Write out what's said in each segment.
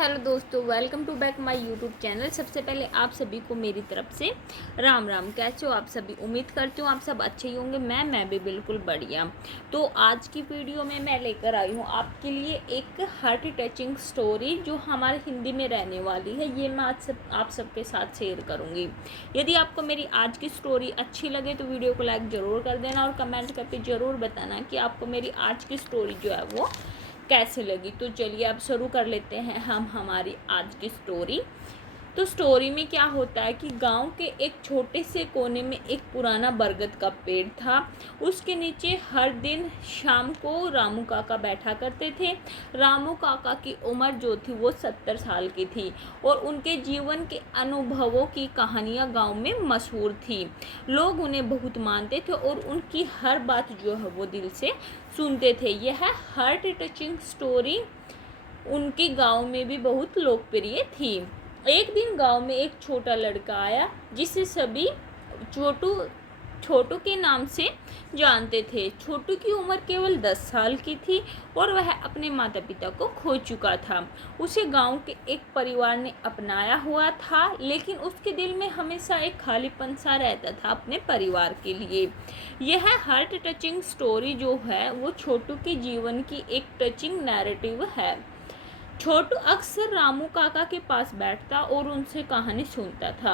Hello दोस्तों, welcome to back my YouTube channel. सबसे पहले आप सभी को मेरी तरफ से राम राम। कैसे हो आप सभी? उम्मीद करती हूँ आप सब अच्छे ही होंगे। मैं भी बिल्कुल बढ़िया। तो आज की वीडियो में मैं लेकर आई हूँ आपके लिए एक हार्ट टचिंग स्टोरी जो हमारे हिंदी में रहने वाली है। ये मैं आज आप सबके साथ शेयर करूँगी। यदि आपको मेरी आज की स्टोरी अच्छी लगे तो वीडियो को लाइक ज़रूर कर देना और कमेंट करके ज़रूर बताना कि आपको मेरी आज की स्टोरी जो है वो कैसे लगी। तो चलिए अब शुरू कर लेते हैं हम हमारी आज की स्टोरी। तो स्टोरी में क्या होता है कि गांव के एक छोटे से कोने में एक पुराना बरगद का पेड़ था। उसके नीचे हर दिन शाम को रामू काका बैठा करते थे। रामू काका की उम्र जो थी वो 70 साल की थी और उनके जीवन के अनुभवों की कहानियाँ गांव में मशहूर थी। लोग उन्हें बहुत मानते थे और उनकी हर बात जो है वो दिल से सुनते थे। यह हार्ट टचिंग स्टोरी उनके गांव में भी बहुत लोकप्रिय थी। एक दिन गांव में एक छोटा लड़का आया जिसे सभी छोटू छोटू के नाम से जानते थे। छोटू की उम्र केवल 10 साल की थी और वह अपने माता पिता को खो चुका था। उसे गांव के एक परिवार ने अपनाया हुआ था, लेकिन उसके दिल में हमेशा एक खालीपन सा रहता था अपने परिवार के लिए। यह हार्ट टचिंग स्टोरी जो है वो छोटू के जीवन की एक टचिंग नैरेटिव है। छोटू अक्सर रामू काका के पास बैठता और उनसे कहानी सुनता था।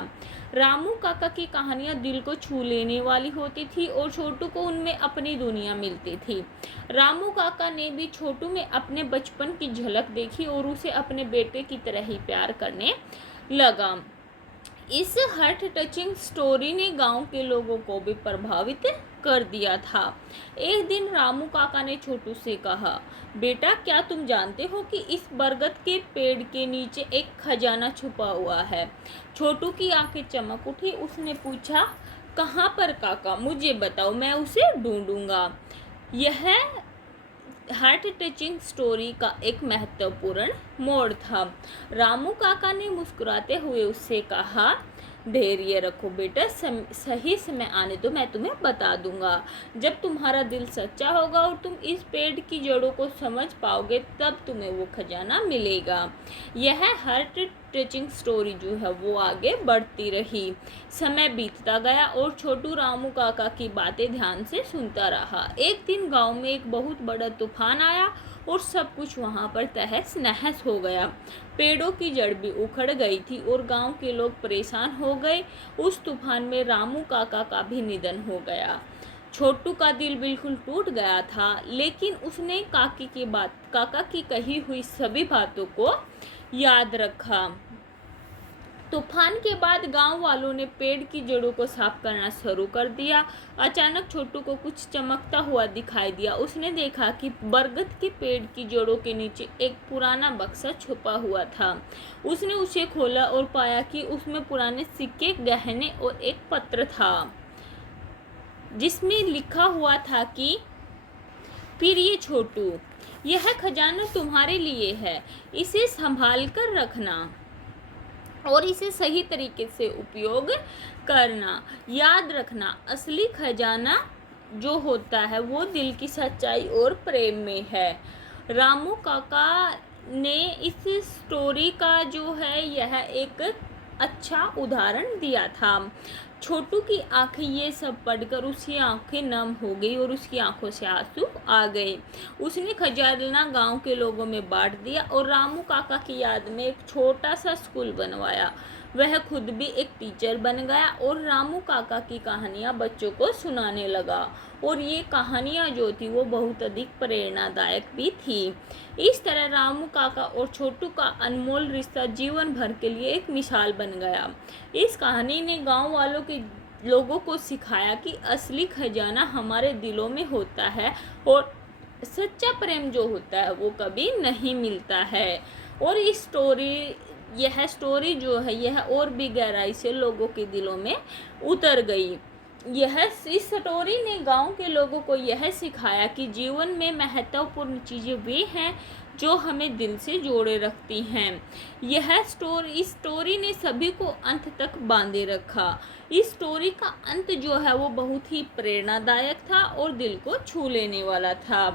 रामू काका की कहानियां दिल को छू लेने वाली होती थी और छोटू को उनमें अपनी दुनिया मिलती थी। रामू काका ने भी छोटू में अपने बचपन की झलक देखी और उसे अपने बेटे की तरह ही प्यार करने लगा। इस हार्ट टचिंग स्टोरी ने गांव के लोगों को भी प्रभावित कर दिया था। एक दिन रामू काका ने छोटू से कहा, बेटा क्या तुम जानते हो कि इस बरगद के पेड़ के नीचे एक खजाना छुपा हुआ है? छोटू की आंखें चमक उठी। उसने पूछा, कहाँ पर काका? मुझे बताओ, मैं उसे ढूंढूंगा। यह हार्ट टचिंग स्टोरी का एक महत्वपूर्ण मोड़ था। रामू काका ने मुस्कुराते हुए उससे कहा, धैर्य रखो बेटा, सही समय आने दो, मैं तुम्हें बता दूंगा। जब तुम्हारा दिल सच्चा होगा और तुम इस पेड़ की जड़ों को समझ पाओगे तब तुम्हें वो खजाना मिलेगा। यह हार्ट टचिंग स्टोरी जो है वो आगे बढ़ती रही। समय बीतता गया और छोटू रामू काका की बातें ध्यान से सुनता रहा। एक दिन गांव में एक बहुत बड़ा तूफान आया और सब कुछ वहां पर तहस नहस हो गया। पेड़ों की जड़ भी उखड़ गई थी और गांव के लोग परेशान हो गए। उस तूफान में रामू काका का भी निधन हो गया। छोटू का दिल बिल्कुल टूट गया था, लेकिन उसने काका की कही हुई सभी बातों को याद रखा। तूफान के बाद गांव वालों ने पेड़ की जड़ों को साफ करना शुरू कर दिया। अचानक छोटू को कुछ चमकता हुआ दिखाई दिया। उसने देखा कि बरगद के पेड़ की जड़ों के नीचे एक पुराना बक्सा छुपा हुआ था। उसने उसे खोला और पाया कि उसमें पुराने सिक्के, गहने और एक पत्र था जिसमें लिखा हुआ था कि, प्रिय छोटू, यह खजाना तुम्हारे लिए है। इसे संभाल कर रखना और इसे सही तरीके से उपयोग करना। याद रखना, असली खजाना जो होता है वो दिल की सच्चाई और प्रेम में है। रामू काका ने इस स्टोरी का जो है यह एक अच्छा उदाहरण दिया था। छोटू की आंखें ये सब पढ़कर उसकी आंखें नम हो गई और उसकी आंखों से आंसू आ गए। उसने खजाना गांव के लोगों में बांट दिया और रामू काका की याद में एक छोटा सा स्कूल बनवाया। वह खुद भी एक टीचर बन गया और रामू काका की कहानियां बच्चों को सुनाने लगा। और ये कहानियां जो थी वो बहुत अधिक प्रेरणादायक भी थी। इस तरह रामू काका और छोटू का अनमोल रिश्ता जीवन भर के लिए एक मिसाल बन गया। इस कहानी ने गांव वालों के लोगों को सिखाया कि असली खजाना हमारे दिलों में होता है और सच्चा प्रेम जो होता है वो कभी नहीं मिलता है। और यह स्टोरी जो है यह और भी गहराई से लोगों के दिलों में उतर गई। इस स्टोरी ने गांव के लोगों को यह सिखाया कि जीवन में महत्वपूर्ण चीज़ें वे हैं जो हमें दिल से जोड़े रखती हैं। इस स्टोरी ने सभी को अंत तक बांधे रखा। इस स्टोरी का अंत जो है वो बहुत ही प्रेरणादायक था और दिल को छू लेने वाला था।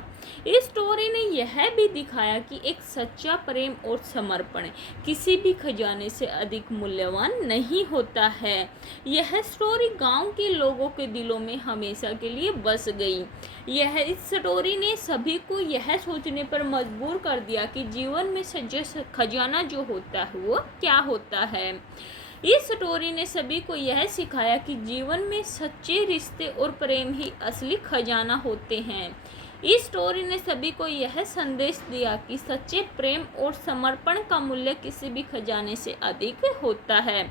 इस स्टोरी ने यह भी दिखाया कि एक सच्चा प्रेम और समर्पण किसी भी खजाने से अधिक मूल्यवान नहीं होता है। यह स्टोरी गांव के लोगों के दिलों में हमेशा के लिए बस गई। इस स्टोरी ने सभी को यह सोचने पर मजबूर कर दिया कि जीवन में सच्चा खजाना जो होता है वो क्या होता है। इस स्टोरी ने सभी को यह सिखाया कि जीवन में सच्चे रिश्ते और प्रेम ही असली खजाना होते हैं। इस स्टोरी ने सभी को यह संदेश दिया कि सच्चे प्रेम और समर्पण का मूल्य किसी भी खजाने से अधिक होता है।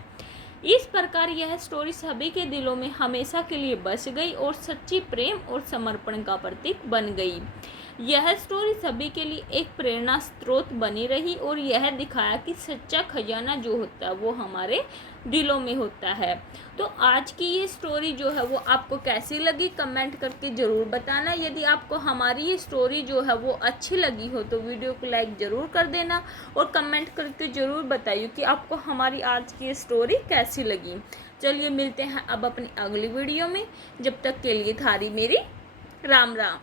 इस प्रकार यह स्टोरी सभी के दिलों में हमेशा के लिए बस गई और सच्ची प्रेम और समर्पण का प्रतीक बन गई। यह स्टोरी सभी के लिए एक प्रेरणा स्रोत बनी रही और यह दिखाया कि सच्चा खजाना जो होता है वो हमारे दिलों में होता है। तो आज की ये स्टोरी जो है वो आपको कैसी लगी कमेंट करके ज़रूर बताना। यदि आपको हमारी ये स्टोरी जो है वो अच्छी लगी हो तो वीडियो को लाइक ज़रूर कर देना और कमेंट करके ज़रूर बताइए कि आपको हमारी आज की ये स्टोरी कैसी लगी। चलिए मिलते हैं अब अपनी अगली वीडियो में। जब तक के लिए थारी मेरी राम राम।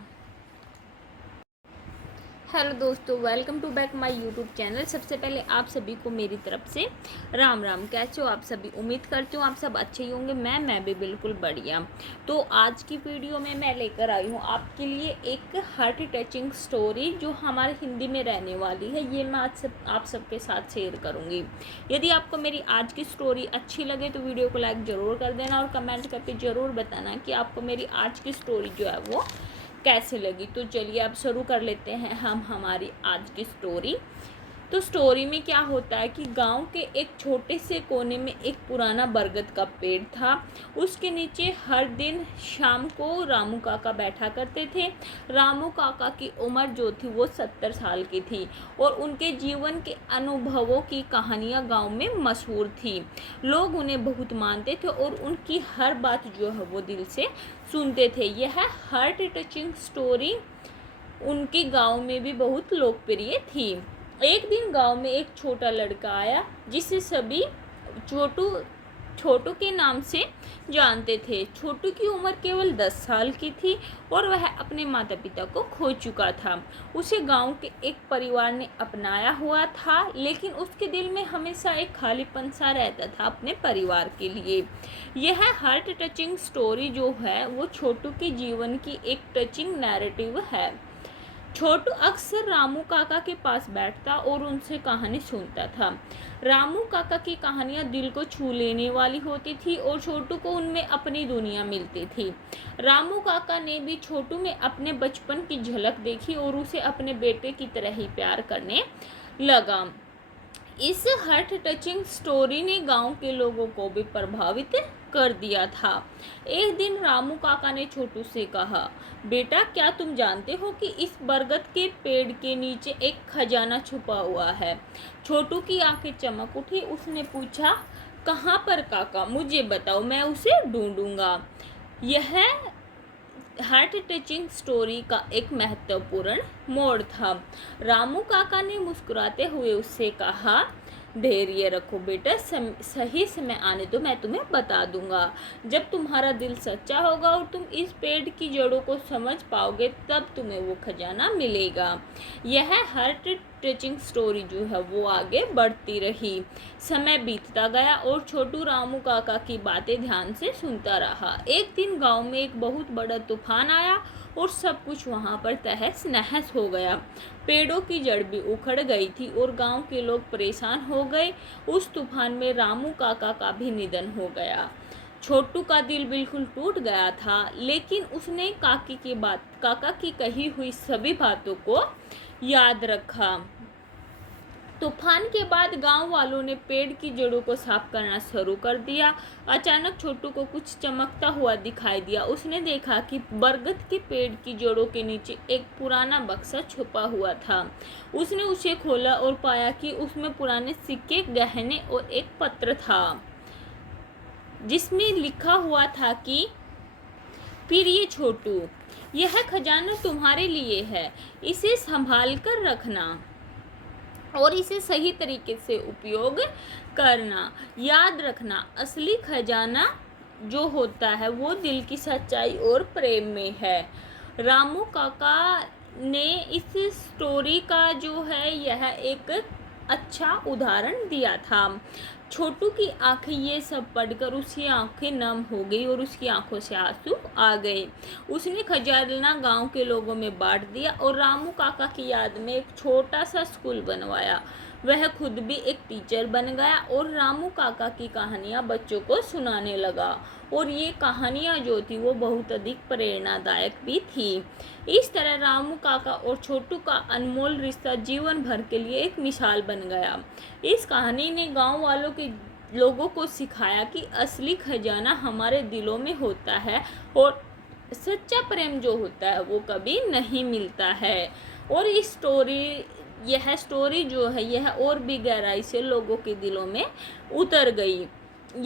हेलो दोस्तों, welcome to back my YouTube channel. सबसे पहले आप सभी को मेरी तरफ से राम राम। कैसे हो आप सभी? उम्मीद करती हूँ आप सब अच्छे ही होंगे। मैं भी बिल्कुल बढ़िया। तो आज की वीडियो में मैं लेकर आई हूँ आपके लिए एक हार्ट टचिंग स्टोरी जो हमारे हिंदी में रहने वाली है। ये मैं आज आप सबके साथ शेयर करूँगी। यदि आपको मेरी आज की स्टोरी अच्छी लगे तो वीडियो को लाइक ज़रूर कर देना और कमेंट करके ज़रूर बताना कि आपको मेरी आज की स्टोरी जो है वो कैसे लगी। तो चलिए अब शुरू कर लेते हैं हम हमारी आज की स्टोरी। तो स्टोरी में क्या होता है कि गांव के एक छोटे से कोने में एक पुराना बरगद का पेड़ था। उसके नीचे हर दिन शाम को रामू काका बैठा करते थे। रामू काका की उम्र जो थी वो 70 साल की थी और उनके जीवन के अनुभवों की कहानियाँ गांव में मशहूर थी। लोग उन्हें बहुत मानते थे और उनकी हर बात जो है वो दिल से सुनते थे। यह हार्ट टचिंग स्टोरी उनके गांव में भी बहुत लोकप्रिय थी। एक दिन गांव में एक छोटा लड़का आया जिसे सभी छोटू के नाम से जानते थे। छोटू की उम्र केवल 10 साल की थी और वह अपने माता पिता को खो चुका था। उसे गांव के एक परिवार ने अपनाया हुआ था, लेकिन उसके दिल में हमेशा एक खालीपन सा रहता था अपने परिवार के लिए। यह हार्ट टचिंग स्टोरी जो है वो छोटू के जीवन की एक टचिंग नैरेटिव है। छोटू अक्सर रामू काका के पास बैठता और उनसे कहानी सुनता था। रामू काका की कहानियां दिल को छू लेने वाली होती थी और छोटू को उनमें अपनी दुनिया मिलती थी। रामू काका ने भी छोटू में अपने बचपन की झलक देखी और उसे अपने बेटे की तरह ही प्यार करने लगा। इस हार्ट टचिंग स्टोरी ने गांव के लोगों को भी प्रभावित कर दिया था। एक दिन रामू काका ने छोटू से कहा, बेटा क्या तुम जानते हो कि इस बरगद के पेड़ के नीचे एक खजाना छुपा हुआ है? छोटू की आंखें चमक उठी। उसने पूछा, कहाँ पर काका? मुझे बताओ, मैं उसे ढूंढूंगा। यह हार्ट टचिंग स्टोरी का एक महत्वपूर्ण मोड़ था। रामू काका ने मुस्कुराते हुए उससे कहा, धैर्य रखो बेटा, सही समय आने तो मैं तुम्हें बता दूंगा। जब तुम्हारा दिल सच्चा होगा और तुम इस पेड़ की जड़ों को समझ पाओगे तब तुम्हें वो खजाना मिलेगा। यह हार्ट टचिंग स्टोरी जो है वो आगे बढ़ती रही। समय बीतता गया और छोटू रामू काका की बातें ध्यान से सुनता रहा। एक दिन गांव में एक बहुत बड़ा तूफान आया और सब कुछ वहां पर तहस नहस हो गया। पेड़ों की जड़ भी उखड़ गई थी और गांव के लोग परेशान हो गए। उस तूफान में रामू काका का भी निधन हो गया। छोटू का दिल बिल्कुल टूट गया था, लेकिन उसने काका की कही हुई सभी बातों को याद रखा। तूफान के बाद गांव वालों ने पेड़ की जड़ों को साफ करना शुरू कर दिया। अचानक छोटू को कुछ चमकता हुआ दिखाई दिया। उसने देखा कि बरगद के पेड़ की जड़ों के नीचे एक पुराना बक्सा छुपा हुआ था। उसने उसे खोला और पाया कि उसमें पुराने सिक्के, गहने और एक पत्र था जिसमें लिखा हुआ था कि, प्रिय छोटू, यह खजाना तुम्हारे लिए है। इसे संभाल कर रखना और इसे सही तरीके से उपयोग करना। याद रखना, असली खजाना जो होता है वो दिल की सच्चाई और प्रेम में है। रामू काका ने इस स्टोरी का जो है यह एक अच्छा उदाहरण दिया था। छोटू की आंखें ये सब पढ़कर उसकी आंखें नम हो गई और उसकी आंखों से आंसू आ गए। उसने खजाना गांव के लोगों में बांट दिया और रामू काका की याद में एक छोटा सा स्कूल बनवाया। वह खुद भी एक टीचर बन गया और रामू काका की कहानियाँ बच्चों को सुनाने लगा। और ये कहानियाँ जो थी वो बहुत अधिक प्रेरणादायक भी थी। इस तरह रामू काका और छोटू का अनमोल रिश्ता जीवन भर के लिए एक मिसाल बन गया। इस कहानी ने गांव वालों के लोगों को सिखाया कि असली खजाना हमारे दिलों में होता है और सच्चा प्रेम जो होता है वो कभी नहीं मिलता है। और यह स्टोरी जो है यह और भी गहराई से लोगों के दिलों में उतर गई।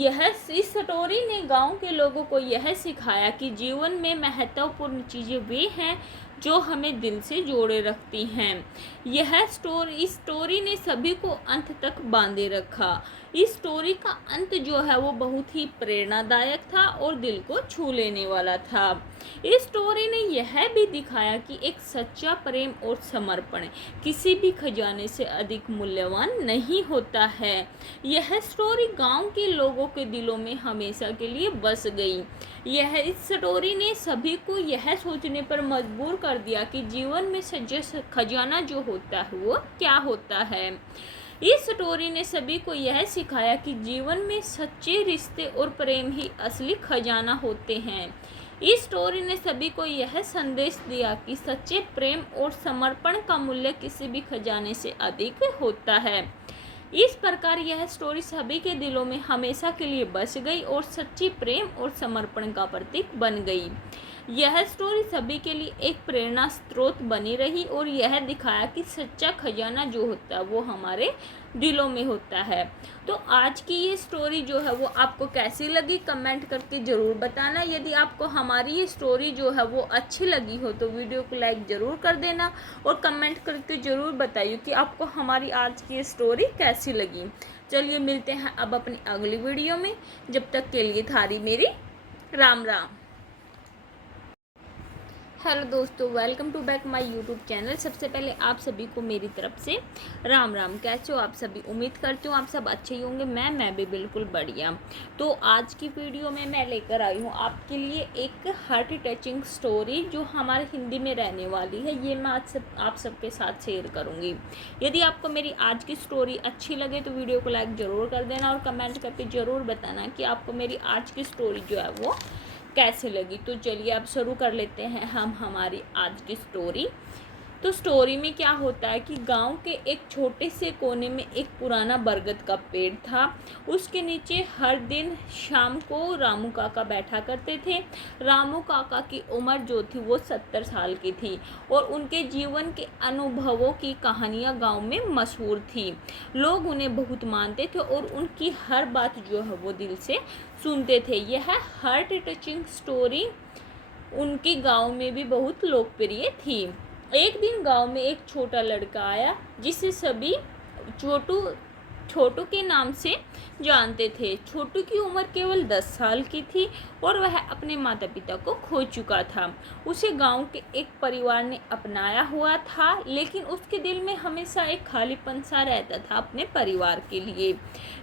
इस स्टोरी ने गांव के लोगों को यह सिखाया कि जीवन में महत्वपूर्ण चीज़ें वे हैं जो हमें दिल से जोड़े रखती हैं। इस स्टोरी ने सभी को अंत तक बांधे रखा। इस स्टोरी का अंत जो है वो बहुत ही प्रेरणादायक था और दिल को छू लेने वाला था। इस स्टोरी ने यह भी दिखाया कि एक सच्चा प्रेम और समर्पण किसी भी खजाने से अधिक मूल्यवान नहीं होता है। यह स्टोरी गांव के लोगों के दिलों में हमेशा के लिए बस गई। इस स्टोरी ने सभी को यह सोचने पर मजबूर कर दिया कि जीवन में सच्चा खजाना जो होता है वो क्या होता है। इस स्टोरी ने सभी को यह सिखाया कि जीवन में सच्चे रिश्ते और प्रेम ही असली खजाना होते हैं। इस स्टोरी ने सभी को यह संदेश दिया कि सच्चे प्रेम और समर्पण का मूल्य किसी भी खजाने से अधिक होता है। इस प्रकार यह स्टोरी सभी के दिलों में हमेशा के लिए बस गई और सच्ची प्रेम और समर्पण का प्रतीक बन गई। यह स्टोरी सभी के लिए एक प्रेरणा स्रोत बनी रही और यह दिखाया कि सच्चा खजाना जो होता है वो हमारे दिलों में होता है। तो आज की ये स्टोरी जो है वो आपको कैसी लगी कमेंट करके ज़रूर बताना। यदि आपको हमारी ये स्टोरी जो है वो अच्छी लगी हो तो वीडियो को लाइक ज़रूर कर देना और कमेंट करके ज़रूर बताइए कि आपको हमारी आज की ये स्टोरी कैसी लगी। चलिए मिलते हैं अब अपनी अगली वीडियो में। जब तक के लिए थारी मेरी राम राम। हेलो दोस्तों, welcome to back my YouTube channel. सबसे पहले आप सभी को मेरी तरफ से राम राम। कैसे हो आप सभी? उम्मीद करती हूँ आप सब अच्छे ही होंगे। मैं भी बिल्कुल बढ़िया। तो आज की वीडियो में मैं लेकर आई हूँ आपके लिए एक हार्ट टचिंग स्टोरी जो हमारे हिंदी में रहने वाली है। ये मैं आज आप सबके साथ शेयर करूँगी। यदि आपको मेरी आज की स्टोरी अच्छी लगे तो वीडियो को लाइक ज़रूर कर देना और कमेंट करके ज़रूर बताना कि आपको मेरी आज की स्टोरी जो है वो कैसे लगी। तो चलिए अब शुरू कर लेते हैं हम हमारी आज की स्टोरी। तो स्टोरी में क्या होता है कि गांव के एक छोटे से कोने में एक पुराना बरगद का पेड़ था। उसके नीचे हर दिन शाम को रामू काका बैठा करते थे। रामू काका की उम्र जो थी वो 70 साल की थी और उनके जीवन के अनुभवों की कहानियाँ गांव में मशहूर थी। लोग उन्हें बहुत मानते थे और उनकी हर बात जो है वो दिल से सुनते थे। यह हार्ट टचिंग स्टोरी उनकी गांव में भी बहुत लोकप्रिय थी। एक दिन गांव में एक छोटा लड़का आया जिसे सभी छोटू के नाम से जानते थे। छोटू की उम्र केवल 10 साल की थी और वह अपने माता पिता को खो चुका था। उसे गांव के एक परिवार ने अपनाया हुआ था, लेकिन उसके दिल में हमेशा एक खालीपन सा रहता था अपने परिवार के लिए।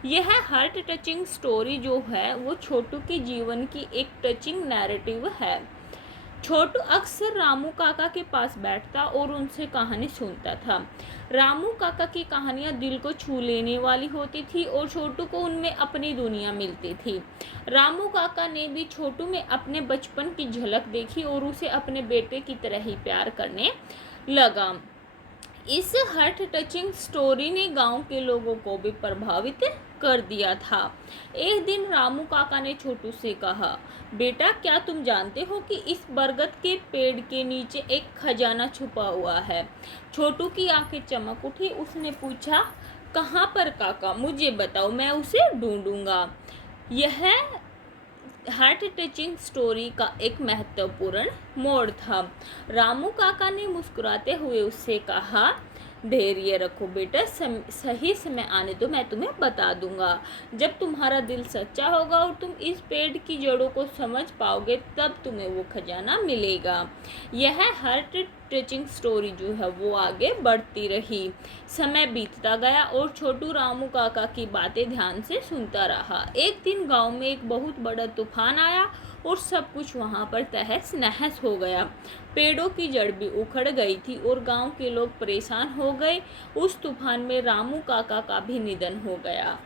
यह हार्ट टचिंग स्टोरी जो है वो छोटू के जीवन की एक टचिंग नैरेटिव है। छोटू अक्सर रामू काका के पास बैठता और उनसे कहानी सुनता था। रामू काका की कहानियाँ दिल को छू लेने वाली होती थी और छोटू को उनमें अपनी दुनिया मिलती थी। रामू काका ने भी छोटू में अपने बचपन की झलक देखी और उसे अपने बेटे की तरह ही प्यार करने लगा। इस हार्ट टचिंग स्टोरी ने गांव के लोगों को भी प्रभावित कर दिया था। एक दिन रामू काका ने छोटू से कहा, बेटा क्या तुम जानते हो कि इस बरगद के पेड़ के नीचे एक खजाना छुपा हुआ है? छोटू की आंखें चमक उठी। उसने पूछा, कहाँ पर काका? मुझे बताओ, मैं उसे ढूंढूंगा। यह हार्ट टचिंग स्टोरी का एक महत्वपूर्ण मोड़ था। रामू काका ने मुस्कुराते हुए उससे कहा, धैर्य रखो बेटा, सही समय आने दो, मैं तुम्हें बता दूंगा। जब तुम्हारा दिल सच्चा होगा और तुम इस पेड़ की जड़ों को समझ पाओगे, तब तुम्हें वो खजाना मिलेगा। यह हार्ट टचिंग स्टोरी जो है वो आगे बढ़ती रही। समय बीतता गया और छोटू रामू काका की बातें ध्यान से सुनता रहा। एक दिन गांव में एक बहुत बड़ा तूफान आया और सब कुछ वहां पर तहस नहस हो गया। पेड़ों की जड़ भी उखड़ गई थी और गांव के लोग परेशान हो गए। उस तूफान में रामू काका का भी निधन हो गया।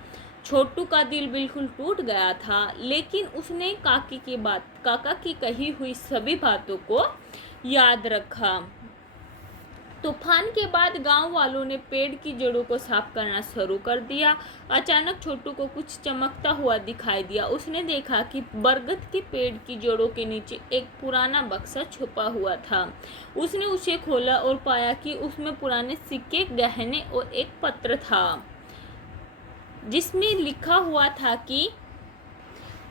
छोटू का दिल बिल्कुल टूट गया था, लेकिन उसने काका की कही हुई सभी बातों को याद रखा। तूफान के बाद गांव वालों ने पेड़ की जड़ों को साफ करना शुरू कर दिया। अचानक छोटू को कुछ चमकता हुआ दिखाई दिया। उसने देखा कि बरगद के पेड़ की जड़ों के नीचे एक पुराना बक्सा छुपा हुआ था। उसने उसे खोला और पाया कि उसमें पुराने सिक्के, गहने और एक पत्र था, जिसमें लिखा हुआ था कि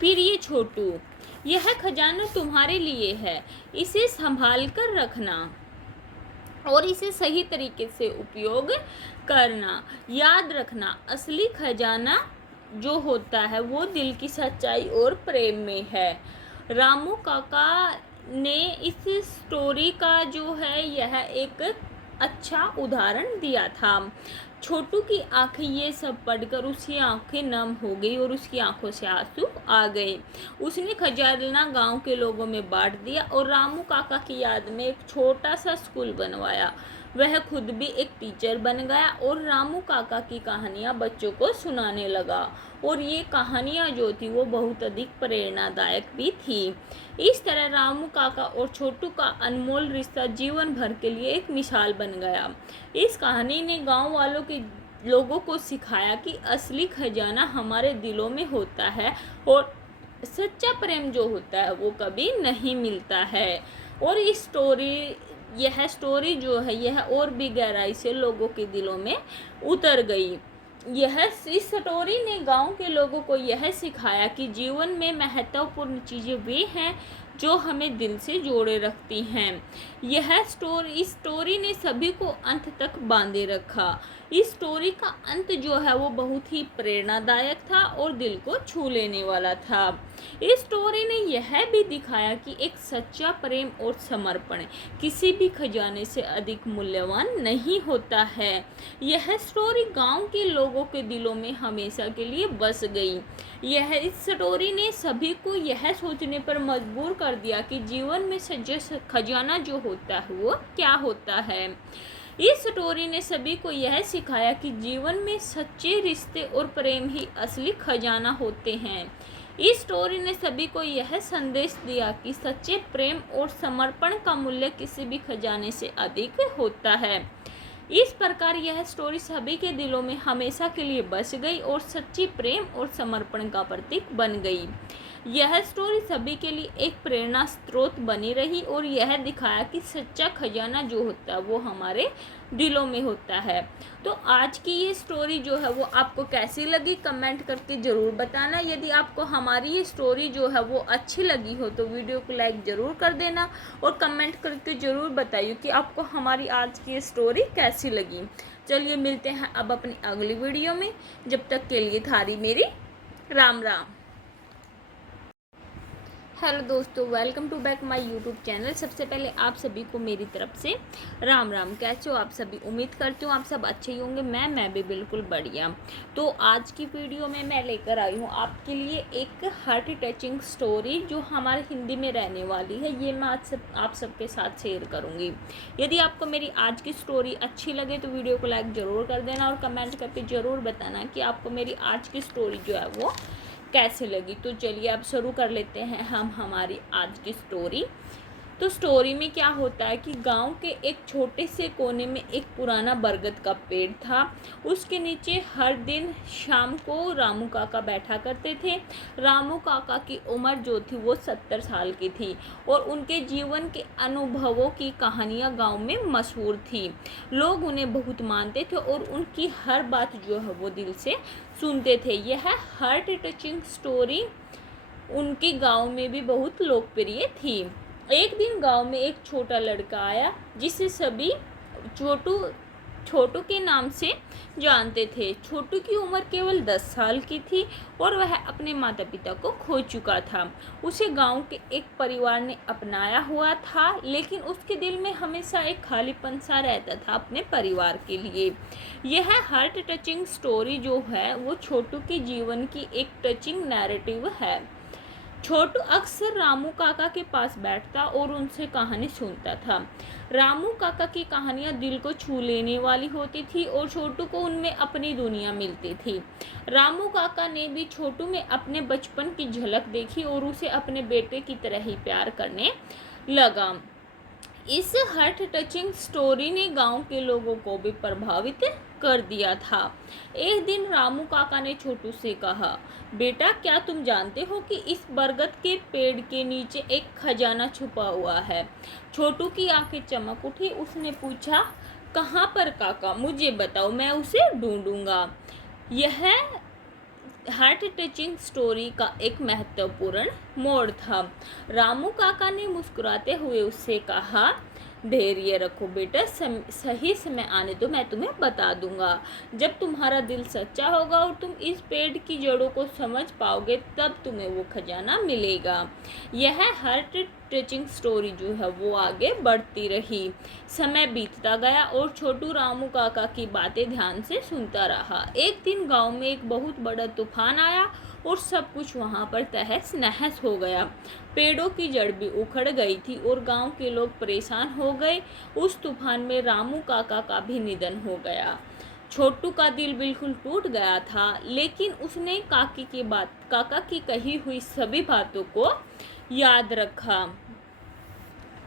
प्रिय छोटू, यह खजाना तुम्हारे लिए है। इसे संभाल कर रखना और इसे सही तरीके से उपयोग करना। याद रखना, असली खजाना जो होता है वो दिल की सच्चाई और प्रेम में है। रामू काका ने इस स्टोरी का जो है यह एक अच्छा उदाहरण दिया था। छोटू की आंखें ये सब पढ़कर उसकी आंखें नम हो गई और उसकी आंखों से आंसू आ गए। उसने खजाना गांव के लोगों में बांट दिया और रामू काका की याद में एक छोटा सा स्कूल बनवाया। वह खुद भी एक टीचर बन गया और रामू काका की कहानियां बच्चों को सुनाने लगा। और ये कहानियां जो थी वो बहुत अधिक प्रेरणादायक भी थी। इस तरह रामू काका और छोटू का अनमोल रिश्ता जीवन भर के लिए एक मिसाल बन गया। इस कहानी ने गांव वालों के लोगों को सिखाया कि असली खजाना हमारे दिलों में होता है और सच्चा प्रेम जो होता है वो कभी नहीं मिलता है। और यह स्टोरी जो है यह और भी गहराई से लोगों के दिलों में उतर गई। इस स्टोरी ने गांव के लोगों को यह सिखाया कि जीवन में महत्वपूर्ण चीज़ें वे हैं जो हमें दिल से जोड़े रखती हैं। इस स्टोरी ने सभी को अंत तक बांधे रखा। इस स्टोरी का अंत जो है वो बहुत ही प्रेरणादायक था और दिल को छू लेने वाला था। इस स्टोरी ने यह भी दिखाया कि एक सच्चा प्रेम और समर्पण किसी भी खजाने से अधिक मूल्यवान नहीं होता है। यह स्टोरी गांव के लोगों के दिलों में हमेशा के लिए बस गई। इस स्टोरी ने सभी को यह सोचने पर मजबूर कर दिया कि जीवन में सच्चा खजाना जो होता है वो क्या होता है। इस स्टोरी ने सभी को यह सिखाया कि जीवन में सच्चे रिश्ते और प्रेम ही असली खजाना होते हैं। इस स्टोरी ने सभी को यह संदेश दिया कि सच्चे प्रेम और समर्पण का मूल्य किसी भी खजाने से अधिक होता है। इस प्रकार यह स्टोरी सभी के दिलों में हमेशा के लिए बस गई और सच्ची प्रेम और समर्पण का प्रतीक बन गई। यह स्टोरी सभी के लिए एक प्रेरणा स्रोत बनी रही और यह दिखाया कि सच्चा खजाना जो होता है वो हमारे दिलों में होता है। तो आज की ये स्टोरी जो है वो आपको कैसी लगी कमेंट करके ज़रूर बताना। यदि आपको हमारी ये स्टोरी जो है वो अच्छी लगी हो तो वीडियो को लाइक ज़रूर कर देना और कमेंट करके ज़रूर बताइए कि आपको हमारी आज की ये स्टोरी कैसी लगी। चलिए मिलते हैं अब अपनी अगली वीडियो में। जब तक के लिए थारी मेरी राम राम। हेलो दोस्तों, welcome to back my YouTube channel. सबसे पहले आप सभी को मेरी तरफ से राम राम। कैसे हो आप सभी? उम्मीद करती हूँ आप सब अच्छे ही होंगे। मैं भी बिल्कुल बढ़िया। तो आज की वीडियो में मैं लेकर आई हूँ आपके लिए एक हार्ट टचिंग स्टोरी जो हमारे हिंदी में रहने वाली है। ये मैं आज आप सबके साथ शेयर करूँगी। यदि आपको मेरी आज की स्टोरी अच्छी लगे तो वीडियो को लाइक ज़रूर कर देना और कमेंट करके ज़रूर बताना कि आपको मेरी आज की स्टोरी जो है वो कैसे लगी। तो चलिए अब शुरू कर लेते हैं हम हमारी आज की स्टोरी। तो स्टोरी में क्या होता है कि गांव के एक छोटे से कोने में एक पुराना बरगद का पेड़ था। उसके नीचे हर दिन शाम को रामू काका बैठा करते थे। रामू काका की उम्र जो थी वो 70 साल की थी और उनके जीवन के अनुभवों की कहानियाँ गांव में मशहूर थी। लोग उन्हें बहुत मानते थे और उनकी हर बात जो है वो दिल से सुनते थे। यह हार्ट टचिंग स्टोरी उनके गांव में भी बहुत लोकप्रिय थी। एक दिन गांव में एक छोटा लड़का आया जिसे सभी छोटू छोटू के नाम से जानते थे। छोटू की उम्र केवल 10 साल की थी और वह अपने माता पिता को खो चुका था। उसे गांव के एक परिवार ने अपनाया हुआ था, लेकिन उसके दिल में हमेशा एक खालीपन सा रहता था अपने परिवार के लिए। यह हार्ट टचिंग स्टोरी जो है वो छोटू के जीवन की एक टचिंग नैरेटिव है। छोटू अक्सर रामू काका के पास बैठता और उनसे कहानी सुनता था। रामू काका की कहानियां दिल को छू लेने वाली होती थी और छोटू को उनमें अपनी दुनिया मिलती थी। रामू काका ने भी छोटू में अपने बचपन की झलक देखी और उसे अपने बेटे की तरह ही प्यार करने लगा। इस हार्ट टचिंग स्टोरी ने गांव के लोगों को भी प्रभावित कर दिया था। एक दिन रामू काका ने छोटू से कहा, बेटा क्या तुम जानते हो कि इस बरगद के पेड़ के नीचे एक खजाना छुपा हुआ है। छोटू की आंखें चमक उठी। उसने पूछा, कहाँ पर काका, मुझे बताओ, मैं उसे ढूंढूंगा। यह हार्ट टचिंग स्टोरी का एक महत्वपूर्ण मोड़ था। रामू काका ने मुस्कुराते हुए उससे कहा, धैर्य रखो बेटा, सही समय आने दो, मैं तुम्हें बता दूंगा। जब तुम्हारा दिल सच्चा होगा और तुम इस पेड़ की जड़ों को समझ पाओगे, तब तुम्हें वो खजाना मिलेगा। यह हार्ट टचिंग स्टोरी जो है वो आगे बढ़ती रही। समय बीतता गया और छोटू रामू काका की बातें ध्यान से सुनता रहा। एक दिन गांव में एक बहुत बड़ा तूफान आया और सब कुछ वहां पर तहस नहस हो गया। पेड़ों की जड़ भी उखड़ गई थी और गांव के लोग परेशान हो गए। उस तूफान में रामू काका का भी निधन हो गया। छोटू का दिल बिल्कुल टूट गया था, लेकिन उसने काका की कही हुई सभी बातों को याद रखा।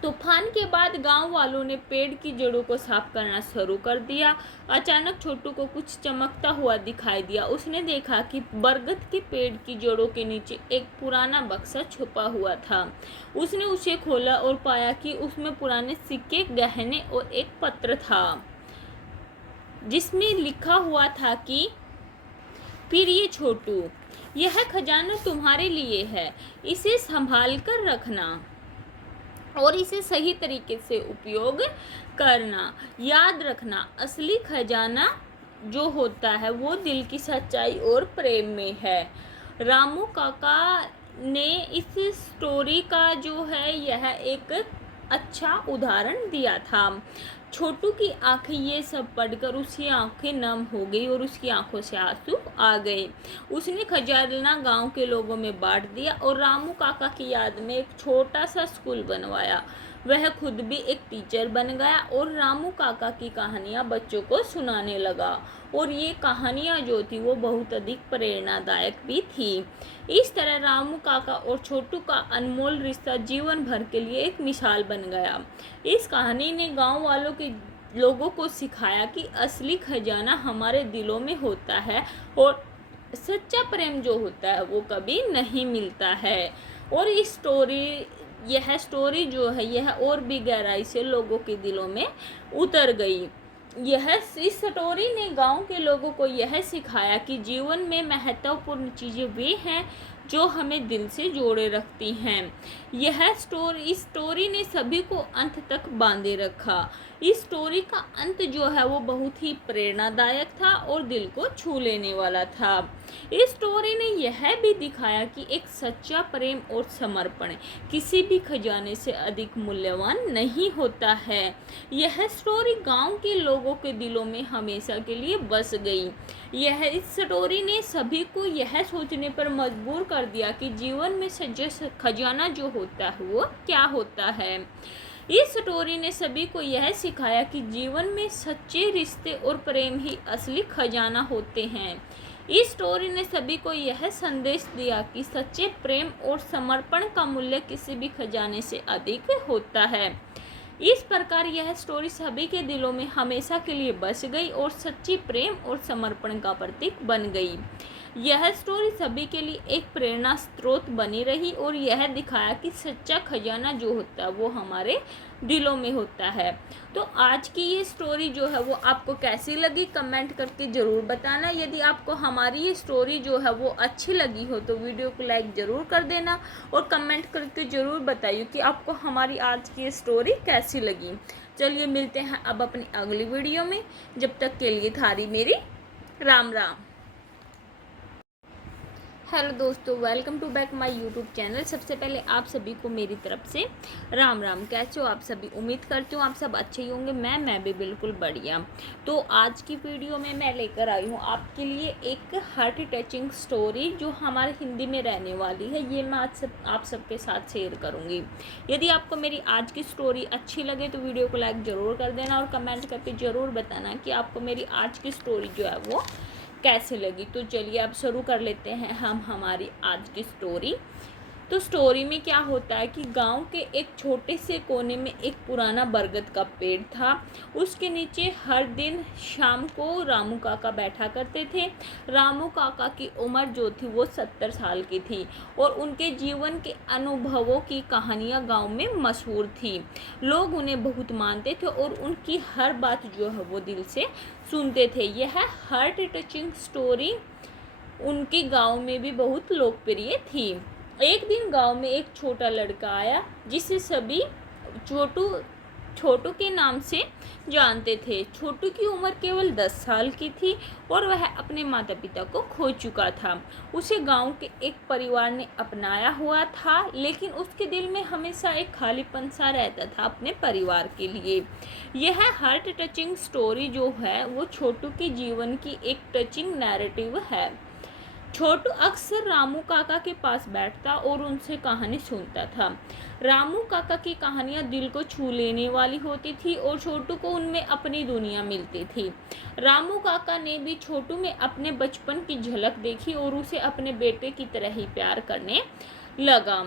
तूफान के बाद गांव वालों ने पेड़ की जड़ों को साफ करना शुरू कर दिया। अचानक छोटू को कुछ चमकता हुआ दिखाई दिया। उसने देखा कि बरगद के पेड़ की जड़ों के नीचे एक पुराना बक्सा छुपा हुआ था। उसने उसे खोला और पाया कि उसमें पुराने सिक्के, गहने और एक पत्र था, जिसमें लिखा हुआ था कि, प्रिय छोटू, यह खजाना तुम्हारे लिए है, इसे संभाल कर रखना और इसे सही तरीके से उपयोग करना। याद रखना, असली खजाना जो होता है वो दिल की सच्चाई और प्रेम में है। रामू काका ने इस स्टोरी का जो है यह एक अच्छा उदाहरण दिया था। छोटू की आंखें ये सब पढ़कर उसकी आंखें नम हो गई और उसकी आंखों से आंसू आ गए। उसने खजाना गांव के लोगों में बांट दिया और रामू काका की याद में एक छोटा सा स्कूल बनवाया। वह खुद भी एक टीचर बन गया और रामू काका की कहानियां बच्चों को सुनाने लगा और ये कहानियां जो थी वो बहुत अधिक प्रेरणादायक भी थी। इस तरह रामू काका और छोटू का अनमोल रिश्ता जीवन भर के लिए एक मिसाल बन गया। इस कहानी ने गांव वालों के लोगों को सिखाया कि असली खजाना हमारे दिलों में होता है और सच्चा प्रेम जो होता है वो कभी नहीं मिलता है। और यह स्टोरी जो है यह और भी गहराई से लोगों के दिलों में उतर गई। इस स्टोरी ने गांव के लोगों को यह सिखाया कि जीवन में महत्वपूर्ण चीज़ें वे हैं जो हमें दिल से जोड़े रखती हैं। इस स्टोरी ने सभी को अंत तक बांधे रखा। इस स्टोरी का अंत जो है वो बहुत ही प्रेरणादायक था और दिल को छू लेने वाला था। इस स्टोरी ने यह भी दिखाया कि एक सच्चा प्रेम और समर्पण किसी भी खजाने से अधिक मूल्यवान नहीं होता है। यह स्टोरी गांव के लोगों के दिलों में हमेशा के लिए बस गई। इस स्टोरी ने सभी को यह सोचने पर मजबूर कर दिया कि जीवन में सच्चा खजाना जो होता है वो क्या होता है। इस स्टोरी ने सभी को यह सिखाया कि जीवन में सच्चे रिश्ते और प्रेम ही असली खजाना होते हैं। इस स्टोरी ने सभी को यह संदेश दिया कि सच्चे प्रेम और समर्पण का मूल्य किसी भी खजाने से अधिक होता है। इस प्रकार यह स्टोरी सभी के दिलों में हमेशा के लिए बस गई और सच्ची प्रेम और समर्पण का प्रतीक बन गई। यह स्टोरी सभी के लिए एक प्रेरणा स्रोत बनी रही और यह दिखाया कि सच्चा खजाना जो होता है वो हमारे दिलों में होता है। तो आज की ये स्टोरी जो है वो आपको कैसी लगी कमेंट करके ज़रूर बताना। यदि आपको हमारी ये स्टोरी जो है वो अच्छी लगी हो तो वीडियो को लाइक ज़रूर कर देना और कमेंट करके ज़रूर बताइए कि आपको हमारी आज की ये स्टोरी कैसी लगी। चलिए मिलते हैं अब अपनी अगली वीडियो में। जब तक के लिए थारी मेरी राम राम। हेलो दोस्तों, welcome to back my YouTube channel. सबसे पहले आप सभी को मेरी तरफ से राम राम। कैसे हो आप सभी? उम्मीद करती हूँ आप सब अच्छे ही होंगे। मैं भी बिल्कुल बढ़िया। तो आज की वीडियो में मैं लेकर आई हूँ आपके लिए एक हार्ट टचिंग स्टोरी जो हमारे हिंदी में रहने वाली है। ये मैं आज आप सबके साथ शेयर करूँगी। यदि आपको मेरी आज की स्टोरी अच्छी लगे तो वीडियो को लाइक ज़रूर कर देना और कमेंट करके ज़रूर बताना कि आपको मेरी आज की स्टोरी जो है वो कैसे लगी। तो चलिए अब शुरू कर लेते हैं हम हमारी आज की स्टोरी। तो स्टोरी में क्या होता है कि गांव के एक छोटे से कोने में एक पुराना बरगद का पेड़ था। उसके नीचे हर दिन शाम को रामू काका बैठा करते थे। रामू काका की उम्र जो थी वो 70 साल की थी और उनके जीवन के अनुभवों की कहानियाँ गांव में मशहूर थी। लोग उन्हें बहुत मानते थे और उनकी हर बात जो है वो दिल से सुनते थे। यह हार्ट टचिंग स्टोरी उनके गांव में भी बहुत लोकप्रिय थी। एक दिन गांव में एक छोटा लड़का आया जिसे सभी छोटू के नाम से जानते थे। छोटू की उम्र केवल 10 साल की थी और वह अपने माता पिता को खो चुका था। उसे गांव के एक परिवार ने अपनाया हुआ था, लेकिन उसके दिल में हमेशा एक खालीपन सा रहता था अपने परिवार के लिए। यह हार्ट टचिंग स्टोरी जो है वो छोटू के जीवन की एक टचिंग नैरेटिव है। छोटू अक्सर रामू काका के पास बैठता और उनसे कहानी सुनता था। रामू काका की कहानियां दिल को छू लेने वाली होती थी और छोटू को उनमें अपनी दुनिया मिलती थी। रामू काका ने भी छोटू में अपने बचपन की झलक देखी और उसे अपने बेटे की तरह ही प्यार करने लगा।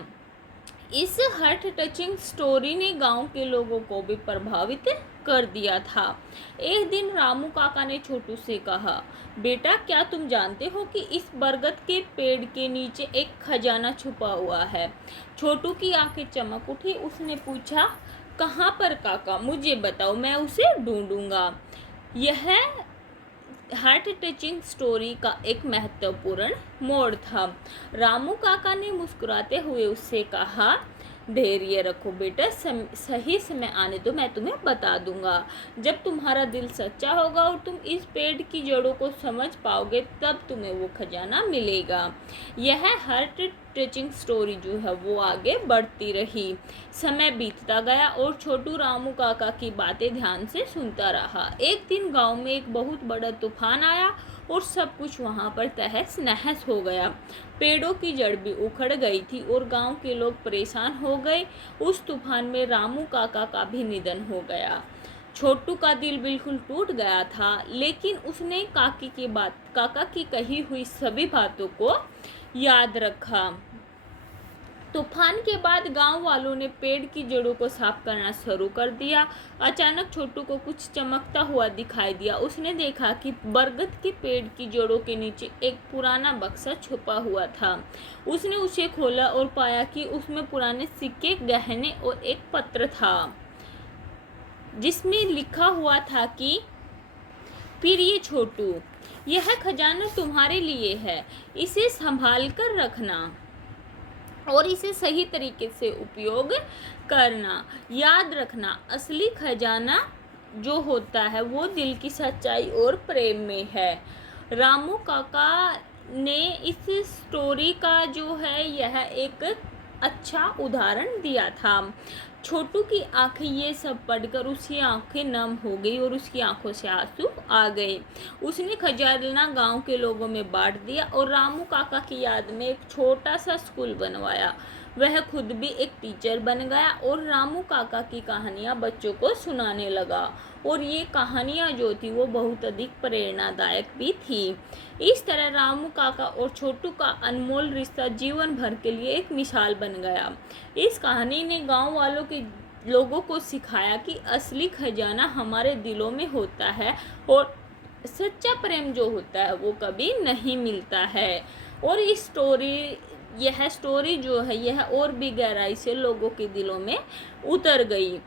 इस हार्ट टचिंग स्टोरी ने गांव के लोगों को भी प्रभावित कर दिया था। एक दिन रामू काका ने छोटू से कहा, बेटा क्या तुम जानते हो कि इस बरगद के पेड़ के नीचे एक खजाना छुपा हुआ है? छोटू की आंखें चमक उठी। उसने पूछा, कहाँ पर काका? मुझे बताओ, मैं उसे ढूंढूंगा। यह हार्ट टचिंग स्टोरी का एक महत्वपूर्ण मोड़ था। रामू काका ने मुस्कुराते हुए उससे कहा, धैर्य रखो बेटा, सही समय आने दो, मैं तुम्हें बता दूंगा। जब तुम्हारा दिल सच्चा होगा और तुम इस पेड़ की जड़ों को समझ पाओगे तब तुम्हें वो खजाना मिलेगा। यह हार्ट टचिंग स्टोरी जो है वो आगे बढ़ती रही। समय बीतता गया और छोटू रामू काका की बातें ध्यान से सुनता रहा। एक दिन गांव में एक बहुत बड़ा तूफान आया और सब कुछ वहां पर तहस नहस हो गया। पेड़ों की जड़ भी उखड़ गई थी और गांव के लोग परेशान हो गए। उस तूफान में रामू काका का भी निधन हो गया। छोटू का दिल बिल्कुल टूट गया था, लेकिन उसने काका की कही हुई सभी बातों को याद रखा। तूफान के बाद गांव वालों ने पेड़ की जड़ों को साफ करना शुरू कर दिया। अचानक छोटू को कुछ चमकता हुआ दिखाई दिया। उसने देखा कि बरगद के पेड़ की जड़ों के नीचे एक पुराना बक्सा छुपा हुआ था। उसने उसे खोला और पाया कि उसमें पुराने सिक्के, गहने और एक पत्र था जिसमें लिखा हुआ था कि प्रिय छोटू, यह खजाना तुम्हारे लिए है, इसे संभाल कर रखना और इसे सही तरीके से उपयोग करना। याद रखना, असली खजाना जो होता है वो दिल की सच्चाई और प्रेम में है। रामू काका ने इस स्टोरी का जो है यह एक अच्छा उदाहरण दिया था। छोटू की आंखें ये सब पढ़कर उसकी आंखें नम हो गई और उसकी आंखों से आंसू आ गए। उसने खजाना गांव के लोगों में बांट दिया और रामू काका की याद में एक छोटा सा स्कूल बनवाया। वह खुद भी एक टीचर बन गया और रामू काका की कहानियां बच्चों को सुनाने लगा और ये कहानियां जो थी वो बहुत अधिक प्रेरणादायक भी थी। इस तरह रामू काका और छोटू का अनमोल रिश्ता जीवन भर के लिए एक मिसाल बन गया। इस कहानी ने गांव वालों के लोगों को सिखाया कि असली खजाना हमारे दिलों में होता है और सच्चा प्रेम जो होता है वो कभी नहीं मिलता है। और यह स्टोरी जो है यह और भी गहराई से लोगों के दिलों में उतर गई।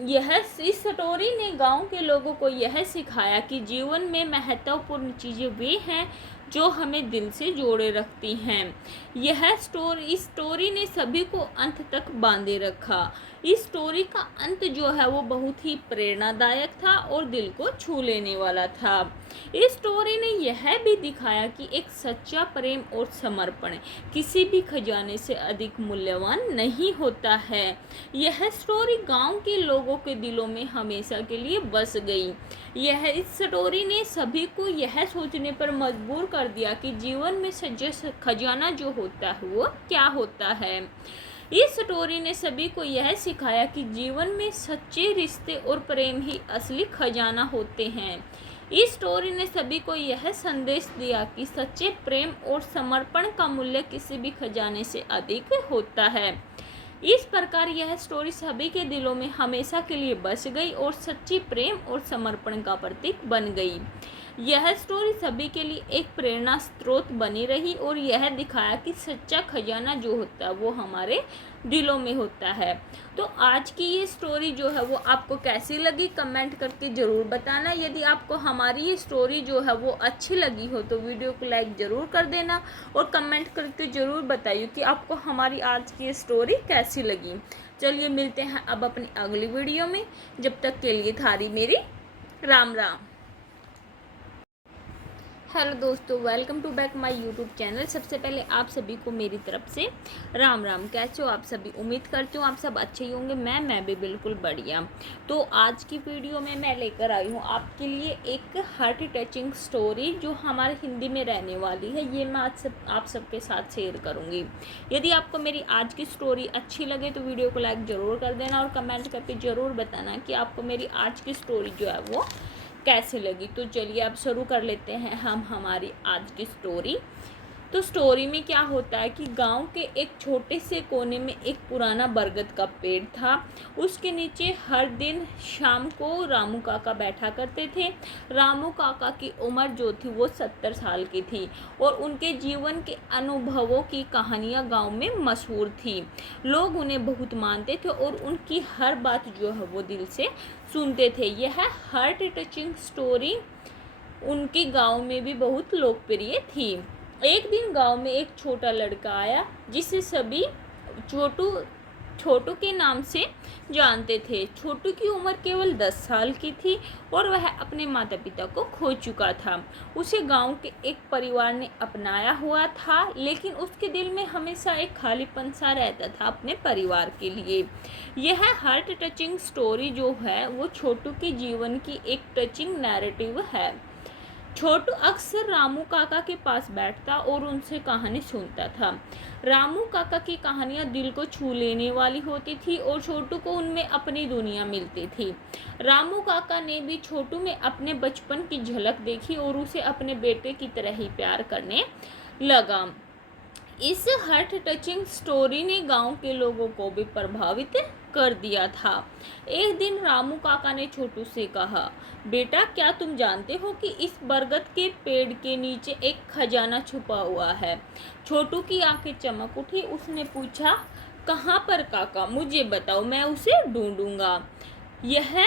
इस स्टोरी ने गांव के लोगों को यह सिखाया कि जीवन में महत्वपूर्ण चीज़ें वे हैं जो हमें दिल से जोड़े रखती हैं। इस स्टोरी ने सभी को अंत तक बांधे रखा। इस स्टोरी का अंत जो है वो बहुत ही प्रेरणादायक था और दिल को छू लेने वाला था। इस स्टोरी ने यह भी दिखाया कि एक सच्चा प्रेम और समर्पण किसी भी खजाने से अधिक मूल्यवान नहीं होता है। यह स्टोरी गांव के लोगों के दिलों में हमेशा के लिए बस गई। इस स्टोरी ने सभी को यह सोचने पर मजबूर कर दिया कि जीवन में सच्चा खजाना जो होता है वो क्या होता है। इस स्टोरी ने सभी को यह सिखाया कि जीवन में सच्चे रिश्ते और प्रेम ही असली खजाना होते हैं। इस स्टोरी ने सभी को यह संदेश दिया कि सच्चे प्रेम और समर्पण का मूल्य किसी भी खजाने से अधिक होता है। इस प्रकार यह स्टोरी सभी के दिलों में हमेशा के लिए बस गई और सच्ची प्रेम और समर्पण का प्रतीक बन गई। यह स्टोरी सभी के लिए एक प्रेरणा स्रोत बनी रही और यह दिखाया कि सच्चा खजाना जो होता है वो हमारे दिलों में होता है। तो आज की ये स्टोरी जो है वो आपको कैसी लगी कमेंट करके ज़रूर बताना। यदि आपको हमारी ये स्टोरी जो है वो अच्छी लगी हो तो वीडियो को लाइक ज़रूर कर देना और कमेंट करके ज़रूर बताइए कि आपको हमारी आज की ये स्टोरी कैसी लगी। चलिए मिलते हैं अब अपनी अगली वीडियो में। जब तक के लिए थारी मेरी राम राम। हेलो दोस्तों, welcome to back my YouTube channel. सबसे पहले आप सभी को मेरी तरफ से राम राम। कैसे हो आप सभी? उम्मीद करती हूँ आप सब अच्छे ही होंगे। मैं भी बिल्कुल बढ़िया। तो आज की वीडियो में मैं लेकर आई हूँ आपके लिए एक हार्ट टचिंग स्टोरी जो हमारे हिंदी में रहने वाली है। ये मैं आज आप सबके साथ शेयर करूँगी। यदि आपको मेरी आज की स्टोरी अच्छी लगे तो वीडियो को लाइक ज़रूर कर देना और कमेंट करके ज़रूर बताना कि आपको मेरी आज की स्टोरी जो है वो कैसे लगी। तो चलिए अब शुरू कर लेते हैं हम हमारी आज की स्टोरी। तो स्टोरी में क्या होता है कि गांव के एक छोटे से कोने में एक पुराना बरगद का पेड़ था। उसके नीचे हर दिन शाम को रामू काका बैठा करते थे। रामू काका की उम्र जो थी वो 70 साल की थी और उनके जीवन के अनुभवों की कहानियाँ गांव में मशहूर थी। लोग उन्हें बहुत मानते थे और उनकी हर बात जो है वो दिल से सुनते थे। यह हार्ट टचिंग स्टोरी उनके गांव में भी बहुत लोकप्रिय थी। एक दिन गांव में एक छोटा लड़का आया जिसे सभी छोटू के नाम से जानते थे। छोटू की उम्र केवल 10 साल की थी और वह अपने माता पिता को खो चुका था। उसे गांव के एक परिवार ने अपनाया हुआ था, लेकिन उसके दिल में हमेशा एक खालीपन सा रहता था अपने परिवार के लिए। यह हार्ट टचिंग स्टोरी जो है वो छोटू के जीवन की एक टचिंग नैरेटिव है। छोटू अक्सर रामू काका के पास बैठता और उनसे कहानी सुनता था। रामू काका की कहानियां दिल को छू लेने वाली होती थी और छोटू को उनमें अपनी दुनिया मिलती थी। रामू काका ने भी छोटू में अपने बचपन की झलक देखी और उसे अपने बेटे की तरह ही प्यार करने लगा। इस हार्ट टचिंग स्टोरी ने गांव के लोगों को भी प्रभावित कर दिया था। एक दिन रामू काका ने छोटू से कहा, बेटा क्या तुम जानते हो कि इस बरगद के पेड़ के नीचे एक खजाना छुपा हुआ है? छोटू की आंखें चमक उठी। उसने पूछा, कहाँ पर काका? मुझे बताओ, मैं उसे ढूंढूंगा। यह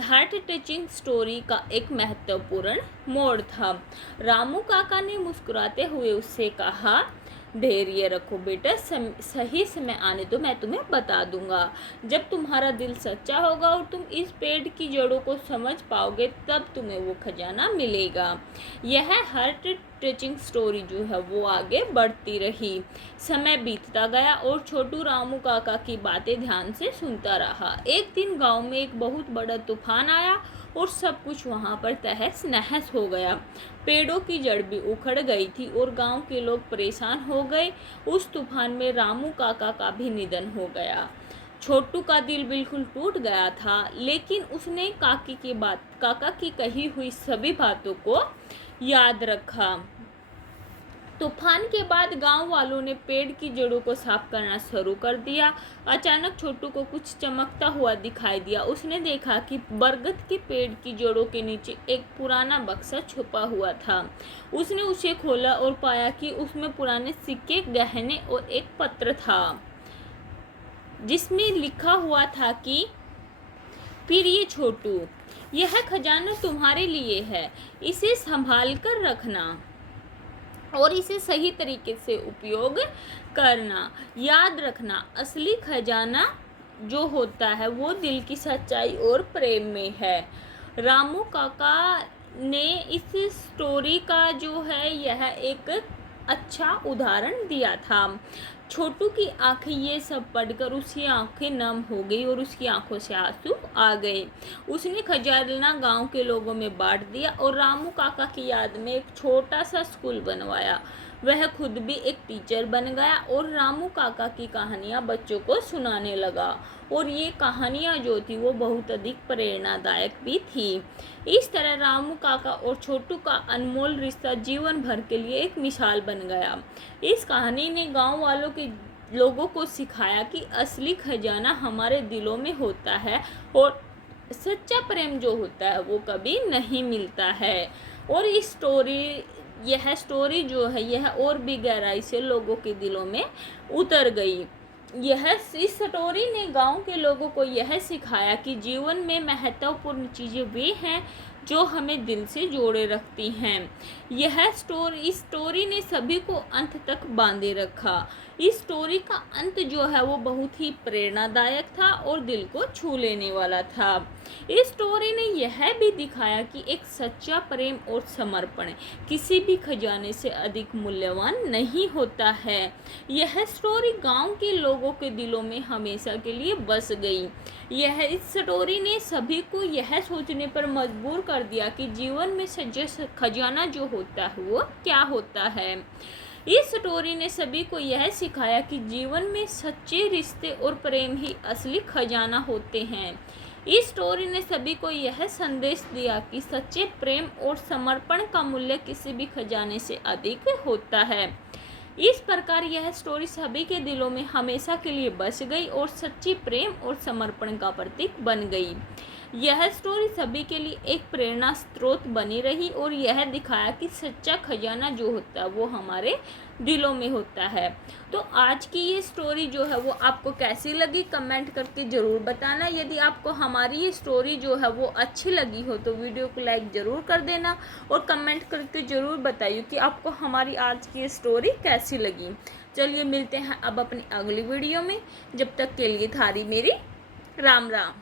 हार्ट टचिंग स्टोरी का एक महत्वपूर्ण मोड़ था। रामू काका ने मुस्कुराते हुए उससे कहा, धैर्य रखो बेटा, सही समय आने तो मैं तुम्हें बता दूंगा। जब तुम्हारा दिल सच्चा होगा और तुम इस पेड़ की जड़ों को समझ पाओगे तब तुम्हें वो खजाना मिलेगा। यह हार्ट टचिंग स्टोरी जो है वो आगे बढ़ती रही। समय बीतता गया और छोटू रामू काका की बातें ध्यान से सुनता रहा। एक दिन गांव में एक बहुत बड़ा तूफान आया और सब कुछ वहां पर तहस नहस हो गया। पेड़ों की जड़ भी उखड़ गई थी और गांव के लोग परेशान हो गए। उस तूफान में रामू काका का भी निधन हो गया। छोटू का दिल बिल्कुल टूट गया था, लेकिन उसने काका की कही हुई सभी बातों को याद रखा। तूफान के बाद गांव वालों ने पेड़ की जड़ों को साफ करना शुरू कर दिया। अचानक छोटू को कुछ चमकता हुआ दिखाई दिया। उसने देखा कि बरगद के पेड़ की जड़ों के नीचे एक पुराना बक्सा छुपा हुआ था। उसने उसे खोला और पाया कि उसमें पुराने सिक्के, गहने और एक पत्र था जिसमें लिखा हुआ था कि प्रिय छोटू, यह खजाना तुम्हारे लिए है। इसे संभाल कर रखना और इसे सही तरीके से उपयोग करना। याद रखना, असली खजाना जो होता है वो दिल की सच्चाई और प्रेम में है। रामू काका ने इस स्टोरी का जो है यह एक अच्छा उदाहरण दिया था। छोटू की आंखें ये सब पढ़कर उसकी आंखें नम हो गई और उसकी आंखों से आंसू आ गए। उसने खजाना गांव के लोगों में बांट दिया और रामू काका की याद में एक छोटा सा स्कूल बनवाया। वह खुद भी एक टीचर बन गया और रामू काका की कहानियाँ बच्चों को सुनाने लगा। और ये कहानियाँ जो थी वो बहुत अधिक प्रेरणादायक भी थी। इस तरह रामू काका और छोटू का अनमोल रिश्ता जीवन भर के लिए एक मिसाल बन गया। इस कहानी ने गांव वालों के लोगों को सिखाया कि असली खजाना हमारे दिलों में होता है और सच्चा प्रेम जो होता है वो कभी नहीं मिलता है। और यह स्टोरी जो है यह और भी गहराई से लोगों के दिलों में उतर गई। इस स्टोरी ने गांव के लोगों को यह सिखाया कि जीवन में महत्वपूर्ण चीज़ें वे हैं जो हमें दिल से जोड़े रखती हैं। इस स्टोरी ने सभी को अंत तक बांधे रखा। इस स्टोरी का अंत जो है वो बहुत ही प्रेरणादायक था और दिल को छू लेने वाला था। इस स्टोरी ने यह भी दिखाया कि एक सच्चा प्रेम और समर्पण किसी भी खजाने से अधिक मूल्यवान नहीं होता है। यह स्टोरी गांव के लोगों के दिलों में हमेशा के लिए बस गई। इस स्टोरी ने सभी को यह सोचने पर मजबूर कर दिया कि जीवन में सच्चा खजाना जो होता है वो क्या होता है। इस स्टोरी ने सभी को यह सिखाया कि जीवन में सच्चे रिश्ते और प्रेम ही असली खजाना होते हैं। इस स्टोरी ने सभी को यह संदेश दिया कि सच्चे प्रेम और समर्पण का मूल्य किसी भी खजाने से अधिक होता है। इस प्रकार यह स्टोरी सभी के दिलों में हमेशा के लिए बस गई और सच्ची प्रेम और समर्पण का प्रतीक बन गई। यह स्टोरी सभी के लिए एक प्रेरणा स्रोत बनी रही और यह दिखाया कि सच्चा खजाना जो होता है वो हमारे दिलों में होता है। तो आज की ये स्टोरी जो है वो आपको कैसी लगी कमेंट करके ज़रूर बताना। यदि आपको हमारी ये स्टोरी जो है वो अच्छी लगी हो तो वीडियो को लाइक ज़रूर कर देना और कमेंट करके ज़रूर बताइए कि आपको हमारी आज की ये स्टोरी कैसी लगी। चलिए मिलते हैं अब अपनी अगली वीडियो में। जब तक के लिए थारी मेरी राम राम।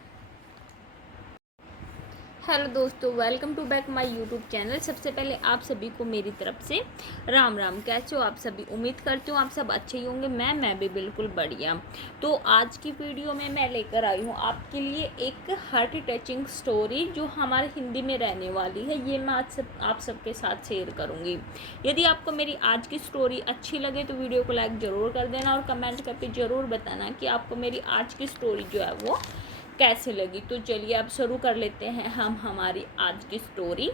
हेलो दोस्तों, welcome to back my YouTube channel. सबसे पहले आप सभी को मेरी तरफ से राम राम। कैसे हो आप सभी? उम्मीद करती हूँ आप सब अच्छे ही होंगे। मैं भी बिल्कुल बढ़िया। तो आज की वीडियो में मैं लेकर आई हूँ आपके लिए एक हार्ट टचिंग स्टोरी जो हमारे हिंदी में रहने वाली है। ये मैं आज आप सबके साथ शेयर करूँगी। यदि आपको मेरी आज की स्टोरी अच्छी लगे तो वीडियो को लाइक ज़रूर कर देना और कमेंट करके ज़रूर बताना कि आपको मेरी आज की स्टोरी जो है वो कैसे लगी। तो चलिए अब शुरू कर लेते हैं हम हमारी आज की स्टोरी।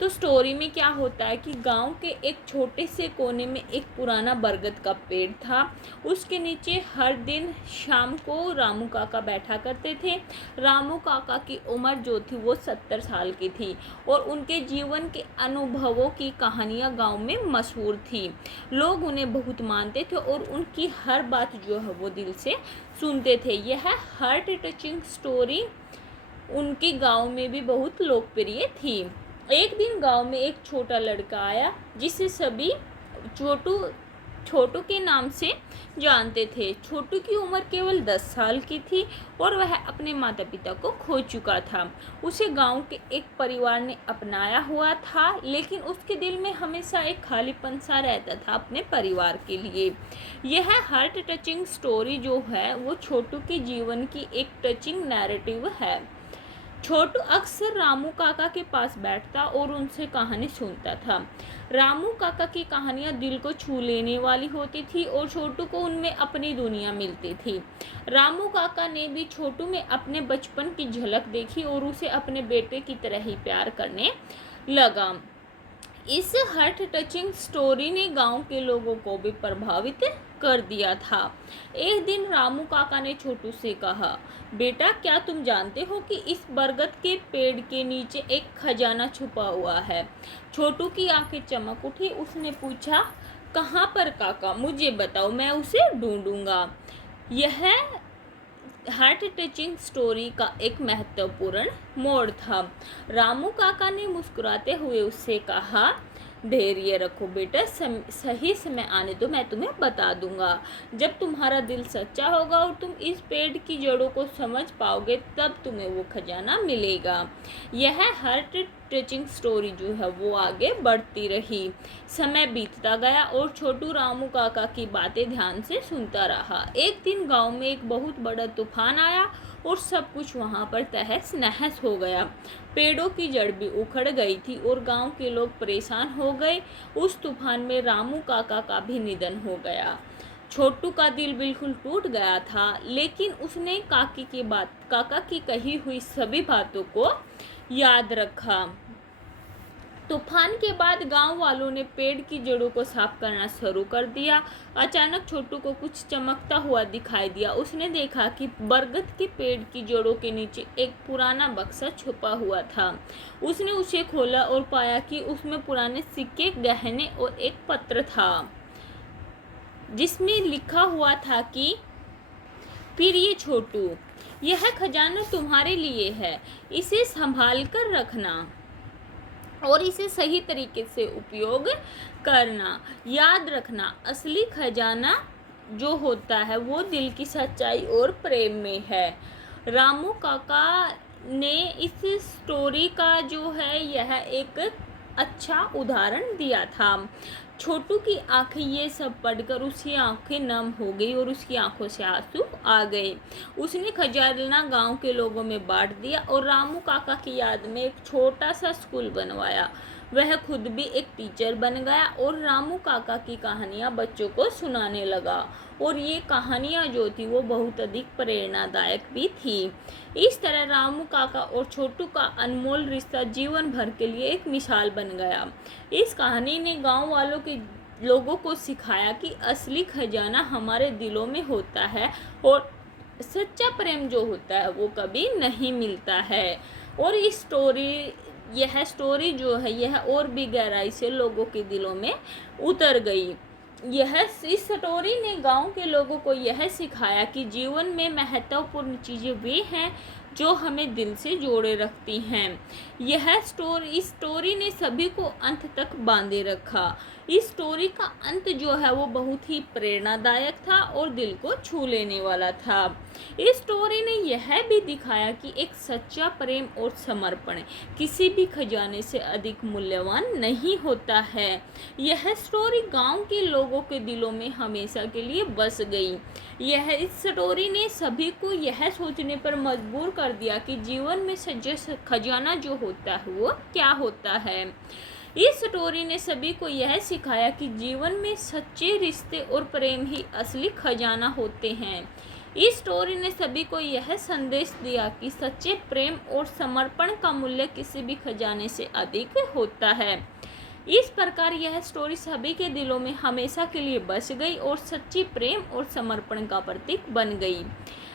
तो स्टोरी में क्या होता है कि गांव के एक छोटे से कोने में एक पुराना बरगद का पेड़ था। उसके नीचे हर दिन शाम को रामू काका बैठा करते थे। रामू काका की उम्र जो थी वो 70 साल की थी और उनके जीवन के अनुभवों की कहानियाँ गांव में मशहूर थी। लोग उन्हें बहुत मानते थे और उनकी हर बात जो है वो दिल से सुनते थे। यह हार्ट टचिंग स्टोरी उनके गांव में भी बहुत लोकप्रिय थी। एक दिन गांव में एक छोटा लड़का आया जिसे सभी छोटू के नाम से जानते थे। छोटू की उम्र केवल 10 साल की थी और वह अपने माता पिता को खो चुका था। उसे गांव के एक परिवार ने अपनाया हुआ था, लेकिन उसके दिल में हमेशा एक खालीपन सा रहता था अपने परिवार के लिए। यह हार्ट टचिंग स्टोरी जो है वो छोटू के जीवन की एक टचिंग नैरेटिव है। छोटू अक्सर रामू काका के पास बैठता और उनसे कहानी सुनता था। रामू काका की कहानियाँ दिल को छू लेने वाली होती थी और छोटू को उनमें अपनी दुनिया मिलती थी। रामू काका ने भी छोटू में अपने बचपन की झलक देखी और उसे अपने बेटे की तरह ही प्यार करने लगा। इस हार्ट टचिंग स्टोरी ने गांव के लोगों को भी प्रभावित कर दिया था। एक दिन रामू काका ने छोटू से कहा, बेटा क्या तुम जानते हो कि इस बरगद के पेड़ के नीचे एक खजाना छुपा हुआ है? छोटू की आंखें चमक उठी। उसने पूछा, कहाँ पर काका? मुझे बताओ, मैं उसे ढूंढूंगा। यह हार्ट टचिंग स्टोरी का एक महत्वपूर्ण मोड़ था। रामू काका ने मुस्कुराते हुए उससे कहा, धैर्य रखो बेटा, सही समय आने दो, मैं तुम्हें बता दूंगा। जब तुम्हारा दिल सच्चा होगा और तुम इस पेड़ की जड़ों को समझ पाओगे, तब तुम्हें वो खजाना मिलेगा। यह हार्ट टचिंग स्टोरी जो है वो आगे बढ़ती रही। समय बीतता गया और छोटू रामू काका की बातें ध्यान से सुनता रहा। एक दिन गांव में एक बहुत बड़ा तूफान आया और सब कुछ वहां पर तहस नहस हो गया। पेड़ों की जड़ भी उखड़ गई थी और गांव के लोग परेशान हो गए। उस तूफान में रामू काका का भी निधन हो गया। छोटू का दिल बिल्कुल टूट गया था, लेकिन उसने काका की कही हुई सभी बातों को याद रखा। तूफान के बाद गांव वालों ने पेड़ की जड़ों को साफ करना शुरू कर दिया। अचानक छोटू को कुछ चमकता हुआ दिखाई दिया। उसने देखा कि बरगद के पेड़ की जड़ों के नीचे एक पुराना बक्सा छुपा हुआ था। उसने उसे खोला और पाया कि उसमें पुराने सिक्के, गहने और एक पत्र था, जिसमें लिखा हुआ था कि प्रिय छोटू, यह खजाना तुम्हारे लिए है। इसे संभाल कर रखना और इसे सही तरीके से उपयोग करना। याद रखना, असली खजाना जो होता है वो दिल की सच्चाई और प्रेम में है। रामू काका ने इस स्टोरी का जो है यह एक अच्छा उदाहरण दिया था। छोटू की आंखें ये सब पढ़कर उसकी आंखें नम हो गई और उसकी आंखों से आंसू आ गए। उसने खजाना गांव के लोगों में बांट दिया और रामू काका की याद में एक छोटा सा स्कूल बनवाया। वह खुद भी एक टीचर बन गया और रामू काका की कहानियाँ बच्चों को सुनाने लगा। और ये कहानियाँ जो थी वो बहुत अधिक प्रेरणादायक भी थी। इस तरह रामू काका और छोटू का अनमोल रिश्ता जीवन भर के लिए एक मिसाल बन गया। इस कहानी ने गांव वालों के लोगों को सिखाया कि असली खजाना हमारे दिलों में होता है और सच्चा प्रेम जो होता है वो कभी नहीं मिलता है। और यह स्टोरी जो है यह और भी गहराई से लोगों के दिलों में उतर गई। इस स्टोरी ने गांव के लोगों को यह सिखाया कि जीवन में महत्वपूर्ण चीज़ें वे हैं जो हमें दिल से जोड़े रखती हैं। इस स्टोरी ने सभी को अंत तक बांधे रखा। इस स्टोरी का अंत जो है वो बहुत ही प्रेरणादायक था और दिल को छू लेने वाला था। इस स्टोरी ने यह भी दिखाया कि एक सच्चा प्रेम और समर्पण किसी भी खजाने से अधिक मूल्यवान नहीं होता है। यह स्टोरी गांव के लोगों के दिलों में हमेशा के लिए बस गई। इस स्टोरी ने सभी को यह सोचने पर मजबूर कर दिया कि जीवन में सच्चा खजाना जो होता है वो क्या होता है। इस स्टोरी ने सभी को यह सिखाया कि जीवन में सच्चे रिश्ते और प्रेम ही असली खजाना होते हैं। इस स्टोरी ने सभी को यह संदेश दिया कि सच्चे प्रेम और समर्पण का मूल्य किसी भी खजाने से अधिक होता है। इस प्रकार यह स्टोरी सभी के दिलों में हमेशा के लिए बस गई और सच्ची प्रेम और समर्पण का प्रतीक बन गई।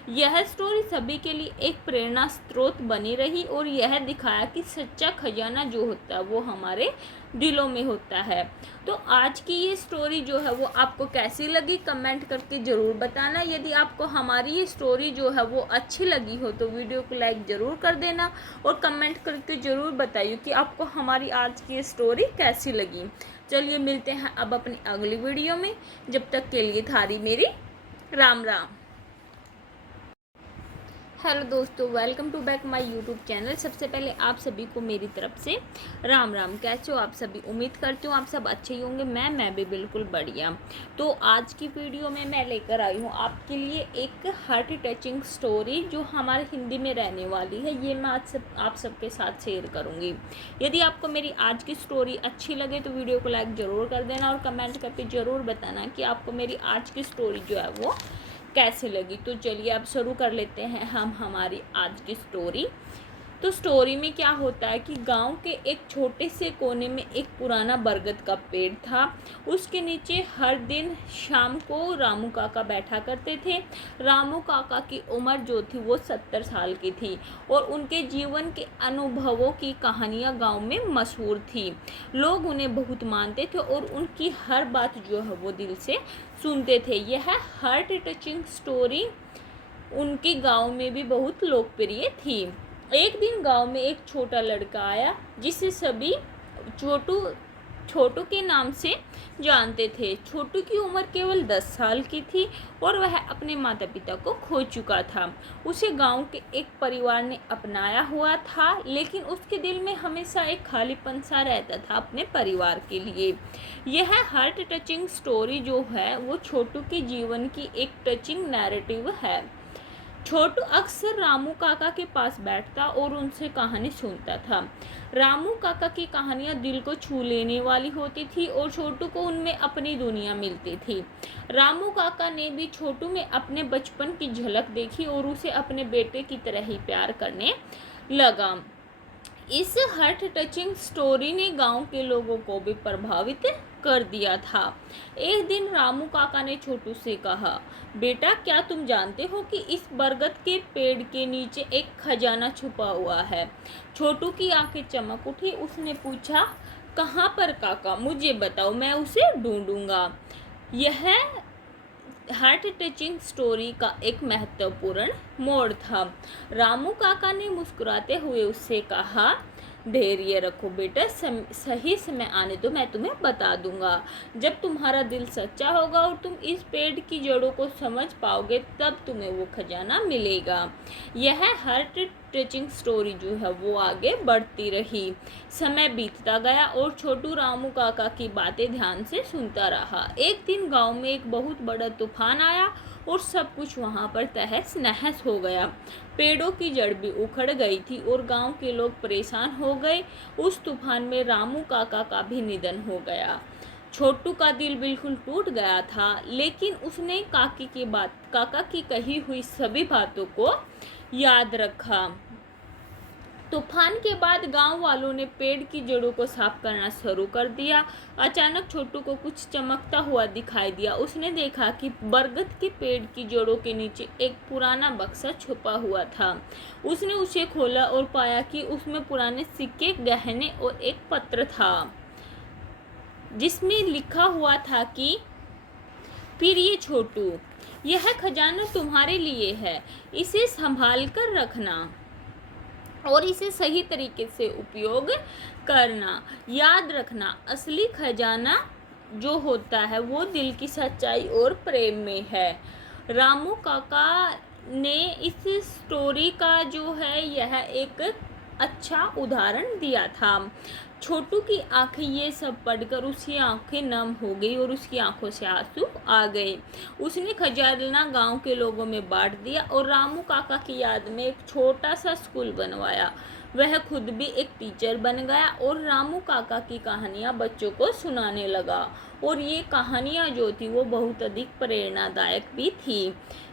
यह स्टोरी सभी के लिए एक प्रेरणा स्रोत बनी रही और यह दिखाया कि सच्चा खजाना जो होता है वो हमारे दिलों में होता है। तो आज की ये स्टोरी जो है वो आपको कैसी लगी कमेंट करके ज़रूर बताना। यदि आपको हमारी ये स्टोरी जो है वो अच्छी लगी हो तो वीडियो को लाइक ज़रूर कर देना और कमेंट करके ज़रूर बताइए कि आपको हमारी आज की ये स्टोरी कैसी लगी। चलिए मिलते हैं अब अपनी अगली वीडियो में। जब तक के लिए थारी मेरी राम राम। हेलो दोस्तों, welcome to back my YouTube channel. सबसे पहले आप सभी को मेरी तरफ से राम राम। कैसे हो आप सभी? उम्मीद करती हूँ आप सब अच्छे ही होंगे। मैं भी बिल्कुल बढ़िया। तो आज की वीडियो में मैं लेकर आई हूँ आपके लिए एक हार्ट टचिंग स्टोरी जो हमारे हिंदी में रहने वाली है। ये मैं आज आप सबके साथ शेयर करूँगी। यदि आपको मेरी आज की स्टोरी अच्छी लगे तो वीडियो को लाइक ज़रूर कर देना और कमेंट करके ज़रूर बताना कि आपको मेरी आज की स्टोरी जो है वो कैसे लगी। तो चलिए अब शुरू कर लेते हैं हम हमारी आज की स्टोरी। तो स्टोरी में क्या होता है कि गांव के एक छोटे से कोने में एक पुराना बरगद का पेड़ था। उसके नीचे हर दिन शाम को रामू काका बैठा करते थे। रामू काका की उम्र जो थी वो 70 साल की थी और उनके जीवन के अनुभवों की कहानियाँ गांव में मशहूर थी। लोग उन्हें बहुत मानते थे और उनकी हर बात जो है वो दिल से सुनते थे। यह हार्ट टचिंग स्टोरी उनके गांव में भी बहुत लोकप्रिय थी। एक दिन गांव में एक छोटा लड़का आया जिसे सभी छोटू छोटू के नाम से जानते थे। छोटू की उम्र केवल 10 साल की थी और वह अपने माता पिता को खो चुका था। उसे गांव के एक परिवार ने अपनाया हुआ था, लेकिन उसके दिल में हमेशा एक खालीपन सा रहता था अपने परिवार के लिए। यह हार्ट टचिंग स्टोरी जो है वो छोटू के जीवन की एक टचिंग नैरेटिव है। छोटू अक्सर रामू काका के पास बैठता और उनसे कहानी सुनता था। रामू काका की कहानियां दिल को छू लेने वाली होती थी और छोटू को उनमें अपनी दुनिया मिलती थी। रामू काका ने भी छोटू में अपने बचपन की झलक देखी और उसे अपने बेटे की तरह ही प्यार करने लगा। इस हार्ट टचिंग स्टोरी ने गांव के लोगों को भी प्रभावित कर दिया था। एक दिन रामू काका ने छोटू से कहा, बेटा क्या तुम जानते हो कि इस बरगद के पेड़ के नीचे एक खजाना छुपा हुआ है। छोटू की आंखें चमक उठी। उसने पूछा, कहाँ पर काका, मुझे बताओ, मैं उसे ढूंढूंगा। यह हार्ट टचिंग स्टोरी का एक महत्वपूर्ण मोड़ था। रामू काका ने मुस्कुराते हुए उससे कहा, धैर्य रखो बेटा, सही समय आने दो, मैं तुम्हें बता दूंगा। जब तुम्हारा दिल सच्चा होगा और तुम इस पेड़ की जड़ों को समझ पाओगे, तब तुम्हें वो खजाना मिलेगा। यह हार्ट टचिंग स्टोरी जो है वो आगे बढ़ती रही। समय बीतता गया और छोटू रामू काका की बातें ध्यान से सुनता रहा। एक दिन गांव में एक बहुत बड़ा तूफान आया और सब कुछ वहां पर तहस नहस हो गया। पेड़ों की जड़ भी उखड़ गई थी और गांव के लोग परेशान हो गए। उस तूफान में रामू काका का भी निधन हो गया। छोटू का दिल बिल्कुल टूट गया था, लेकिन उसने काका की कही हुई सभी बातों को याद रखा। तूफान के बाद गांव वालों ने पेड़ की जड़ों को साफ करना शुरू कर दिया। अचानक छोटू को कुछ चमकता हुआ दिखाई दिया। उसने देखा कि बरगद के पेड़ की जड़ों के नीचे एक पुराना बक्सा छुपा हुआ था। उसने उसे खोला और पाया कि उसमें पुराने सिक्के, गहने और एक पत्र था, जिसमें लिखा हुआ था कि प्रिय छोटू, यह खजाना तुम्हारे लिए है, इसे संभाल कर रखना और इसे सही तरीके से उपयोग करना। याद रखना, असली खजाना जो होता है वो दिल की सच्चाई और प्रेम में है। रामू काका ने इस स्टोरी का जो है यह एक अच्छा उदाहरण दिया था। छोटू की आंखें ये सब पढ़कर उसकी आंखें नम हो गई और उसकी आंखों से आंसू आ गए। उसने खजाना गांव के लोगों में बांट दिया और रामू काका की याद में एक छोटा सा स्कूल बनवाया। वह खुद भी एक टीचर बन गया और रामू काका की कहानियां बच्चों को सुनाने लगा और ये कहानियां जो थी वो बहुत अधिक प्रेरणादायक भी थी।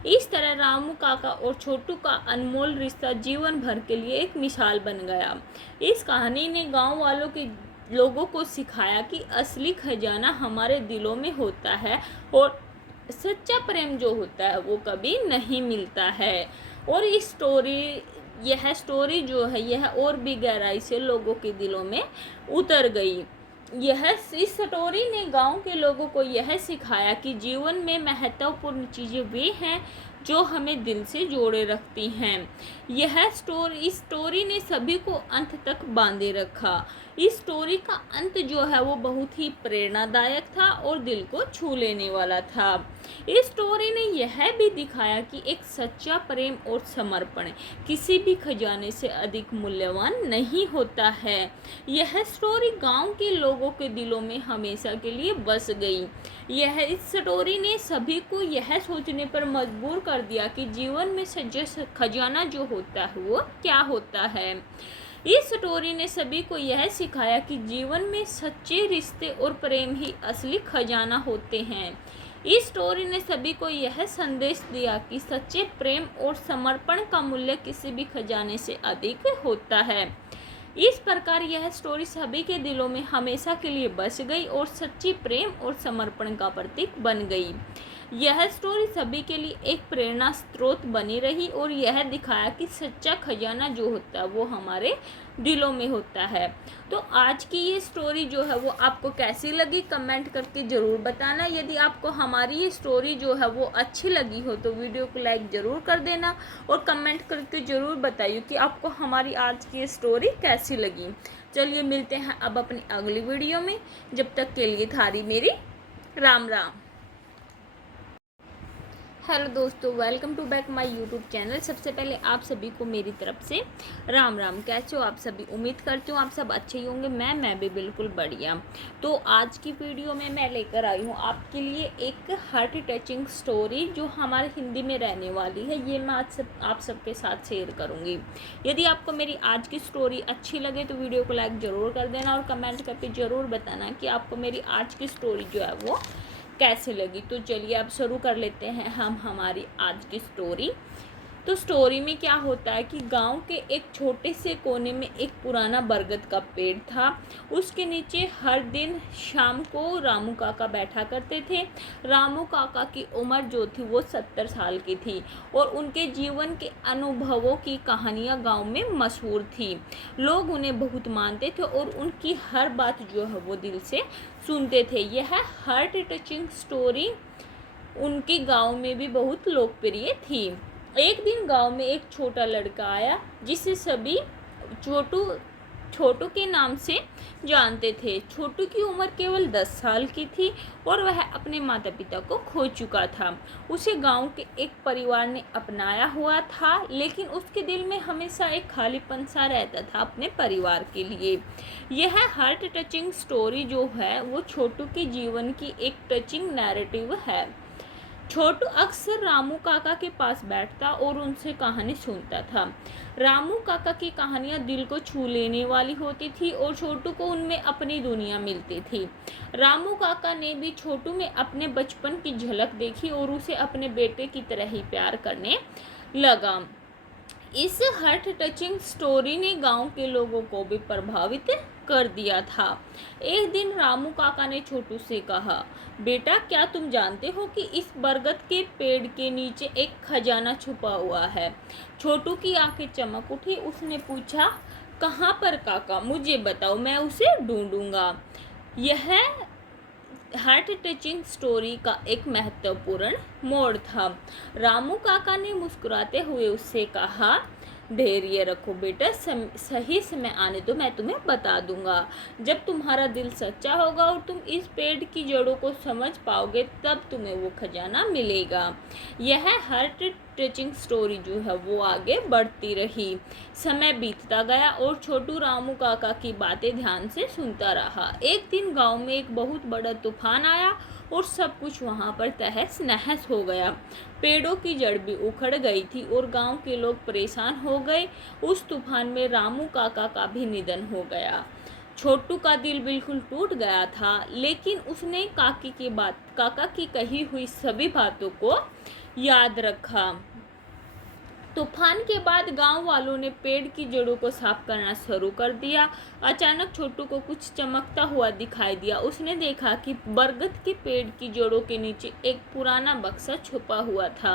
इस तरह रामू काका और छोटू का अनमोल रिश्ता जीवन भर के लिए एक मिसाल बन गया। इस कहानी ने गांव वालों के लोगों को सिखाया कि असली खजाना हमारे दिलों में होता है और सच्चा प्रेम जो होता है वो कभी नहीं मिलता है। और यह स्टोरी जो है यह और भी गहराई से लोगों के दिलों में उतर गई। इस स्टोरी ने गांव के लोगों को यह सिखाया कि जीवन में महत्वपूर्ण चीज़ें वे हैं जो हमें दिल से जोड़े रखती हैं। इस स्टोरी ने सभी को अंत तक बांधे रखा। इस स्टोरी का अंत जो है वो बहुत ही प्रेरणादायक था और दिल को छू लेने वाला था। इस स्टोरी ने यह भी दिखाया कि एक सच्चा प्रेम और समर्पण किसी भी खजाने से अधिक मूल्यवान नहीं होता है। यह स्टोरी गांव के लोगों के दिलों में हमेशा के लिए बस गई। इस स्टोरी ने सभी को यह सोचने पर मजबूर कर दिया कि जीवन में सच्चा खजाना जो होता है वो क्या होता है। इस स्टोरी ने सभी को यह सिखाया कि जीवन में सच्चे रिश्ते और प्रेम ही असली खजाना होते हैं। इस स्टोरी ने सभी को यह संदेश दिया कि सच्चे प्रेम और समर्पण का मूल्य किसी भी खजाने से अधिक होता है। इस प्रकार यह स्टोरी सभी के दिलों में हमेशा के लिए बस गई और सच्ची प्रेम और समर्पण का प्रतीक बन गई। यह स्टोरी सभी के लिए एक प्रेरणा स्रोत बनी रही और यह दिखाया कि सच्चा खजाना जो होता है वो हमारे दिलों में होता है। तो आज की ये स्टोरी जो है वो आपको कैसी लगी कमेंट करके ज़रूर बताना। यदि आपको हमारी ये स्टोरी जो है वो अच्छी लगी हो तो वीडियो को लाइक ज़रूर कर देना और कमेंट करके ज़रूर बताइए कि आपको हमारी आज की ये स्टोरी कैसी लगी। चलिए मिलते हैं अब अपनी अगली वीडियो में, जब तक के लिए थारी मेरी राम राम। हेलो दोस्तों, welcome to back my YouTube channel. सबसे पहले आप सभी को मेरी तरफ से राम राम। कैसे हो आप सभी? उम्मीद करती हूँ आप सब अच्छे ही होंगे। मैं भी बिल्कुल बढ़िया। तो आज की वीडियो में मैं लेकर आई हूँ आपके लिए एक हार्ट टचिंग स्टोरी जो हमारे हिंदी में रहने वाली है। ये मैं आज आप सबके साथ शेयर करूँगी। यदि आपको मेरी आज की स्टोरी अच्छी लगे तो वीडियो को लाइक ज़रूर कर देना और कमेंट करके ज़रूर बताना कि आपको मेरी आज की स्टोरी जो है वो कैसे लगी। तो चलिए अब शुरू कर लेते हैं हम हमारी आज की स्टोरी। तो स्टोरी में क्या होता है कि गांव के एक छोटे से कोने में एक पुराना बरगद का पेड़ था। उसके नीचे हर दिन शाम को रामू काका बैठा करते थे। रामू काका की उम्र जो थी वो 70 साल की थी और उनके जीवन के अनुभवों की कहानियाँ गांव में मशहूर थी। लोग उन्हें बहुत मानते थे और उनकी हर बात जो है वो दिल से सुनते थे। यह हार्ट टचिंग स्टोरी उनके गांव में भी बहुत लोकप्रिय थी। एक दिन गांव में एक छोटा लड़का आया जिसे सभी छोटू छोटू के नाम से जानते थे। छोटू की उम्र केवल 10 साल की थी और वह अपने माता पिता को खो चुका था। उसे गांव के एक परिवार ने अपनाया हुआ था, लेकिन उसके दिल में हमेशा एक खालीपन सा रहता था अपने परिवार के लिए। यह हार्ट टचिंग स्टोरी जो है वो छोटू के जीवन की एक टचिंग नैरेटिव है। छोटू अक्सर रामू काका के पास बैठता और उनसे कहानी सुनता था। रामू काका की कहानियां दिल को छू लेने वाली होती थी और छोटू को उनमें अपनी दुनिया मिलती थी। रामू काका ने भी छोटू में अपने बचपन की झलक देखी और उसे अपने बेटे की तरह ही प्यार करने लगा। इस हार्ट टचिंग स्टोरी ने गांव के लोगों को भी प्रभावित कर दिया था। एक दिन रामू काका ने छोटू से कहा, बेटा क्या तुम जानते हो कि इस बरगद के पेड़ के नीचे एक खजाना छुपा हुआ है? छोटू की आंखें चमक उठी। उसने पूछा, कहाँ पर काका? मुझे बताओ, मैं उसे ढूंढूंगा। यह हार्ट टचिंग स्टोरी का एक महत्वपूर्ण मोड़ था। रामू काका ने मुस्कुराते हुए उससे कहा, धैर्य रखो बेटा, सही समय आने तो मैं तुम्हें बता दूंगा। जब तुम्हारा दिल सच्चा होगा और तुम इस पेड़ की जड़ों को समझ पाओगे तब तुम्हें वो खजाना मिलेगा। यह हार्ट टचिंग स्टोरी जो है वो आगे बढ़ती रही। समय बीतता गया और छोटू रामू काका की बातें ध्यान से सुनता रहा। एक दिन गांव में एक बहुत बड़ा तूफान आया और सब कुछ वहां पर तहस नहस हो गया। पेड़ों की जड़ भी उखड़ गई थी और गांव के लोग परेशान हो गए। उस तूफान में रामू काका का भी निधन हो गया। छोटू का दिल बिल्कुल टूट गया था, लेकिन उसने काका की कही हुई सभी बातों को याद रखा। तूफान के बाद गांव वालों ने पेड़ की जड़ों को साफ करना शुरू कर दिया। अचानक छोटू को कुछ चमकता हुआ दिखाई दिया। उसने देखा कि बरगद के पेड़ की जड़ों के नीचे एक पुराना बक्सा छुपा हुआ था।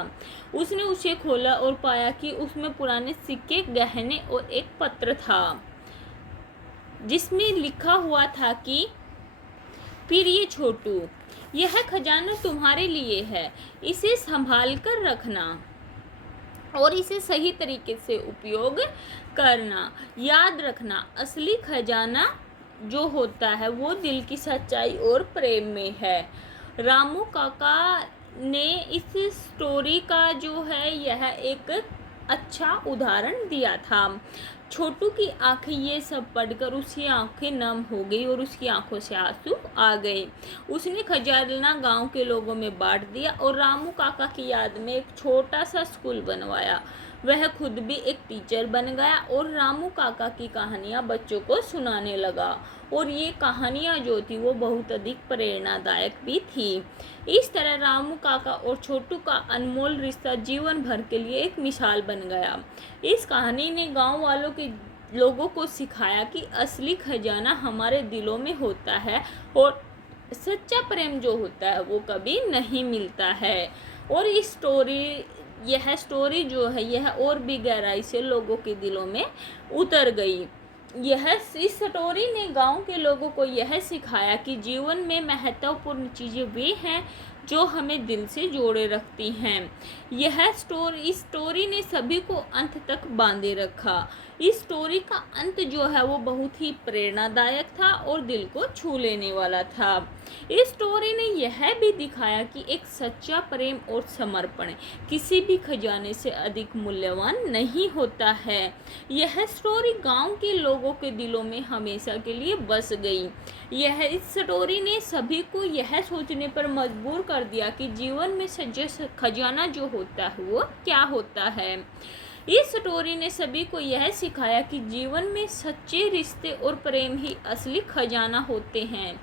उसने उसे खोला और पाया कि उसमें पुराने सिक्के, गहने और एक पत्र था जिसमें लिखा हुआ था कि प्रिय छोटू, यह खजाना तुम्हारे लिए है। इसे संभाल कर रखना और इसे सही तरीके से उपयोग करना। याद रखना, असली खजाना जो होता है वो दिल की सच्चाई और प्रेम में है। रामू काका ने इस स्टोरी का जो है यह एक अच्छा उदाहरण दिया था। छोटू की आंखें ये सब पढ़कर उसकी आंखें नम हो गई और उसकी आंखों से आंसू आ गए। उसने खजाना गांव के लोगों में बांट दिया और रामू काका की याद में एक छोटा सा स्कूल बनवाया। वह खुद भी एक टीचर बन गया और रामू काका की कहानियाँ बच्चों को सुनाने लगा और ये कहानियाँ जो थी वो बहुत अधिक प्रेरणादायक भी थी। इस तरह रामू काका और छोटू का अनमोल रिश्ता जीवन भर के लिए एक मिसाल बन गया। इस कहानी ने गांव वालों के लोगों को सिखाया कि असली खजाना हमारे दिलों में होता है और सच्चा प्रेम जो होता है वो कभी नहीं मिलता है। और यह स्टोरी जो है यह और भी गहराई से लोगों के दिलों में उतर गई। इस स्टोरी ने गांव के लोगों को यह सिखाया कि जीवन में महत्वपूर्ण चीज़ें वे हैं जो हमें दिल से जोड़े रखती हैं। इस स्टोरी ने सभी को अंत तक बांधे रखा। इस स्टोरी का अंत जो है वो बहुत ही प्रेरणादायक था और दिल को छू लेने वाला था। इस स्टोरी ने यह भी दिखाया कि एक सच्चा प्रेम और समर्पण किसी भी खजाने से अधिक मूल्यवान नहीं होता है। यह स्टोरी गांव के लोगों के दिलों में हमेशा के लिए बस गई। इस स्टोरी ने सभी को यह सोचने पर मजबूर कर दिया कि जीवन में सच्चा खजाना जो होता है वो क्या होता है। इस स्टोरी ने सभी को यह सिखाया कि जीवन में सच्चे रिश्ते और प्रेम ही असली खजाना होते हैं।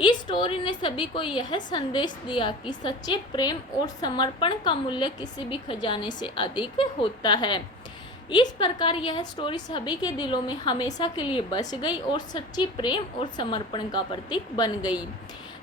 इस स्टोरी ने सभी को यह संदेश दिया कि सच्चे प्रेम और समर्पण का मूल्य किसी भी खजाने से अधिक होता है। इस प्रकार यह स्टोरी सभी के दिलों में हमेशा के लिए बस गई और सच्ची प्रेम और समर्पण का प्रतीक बन गई।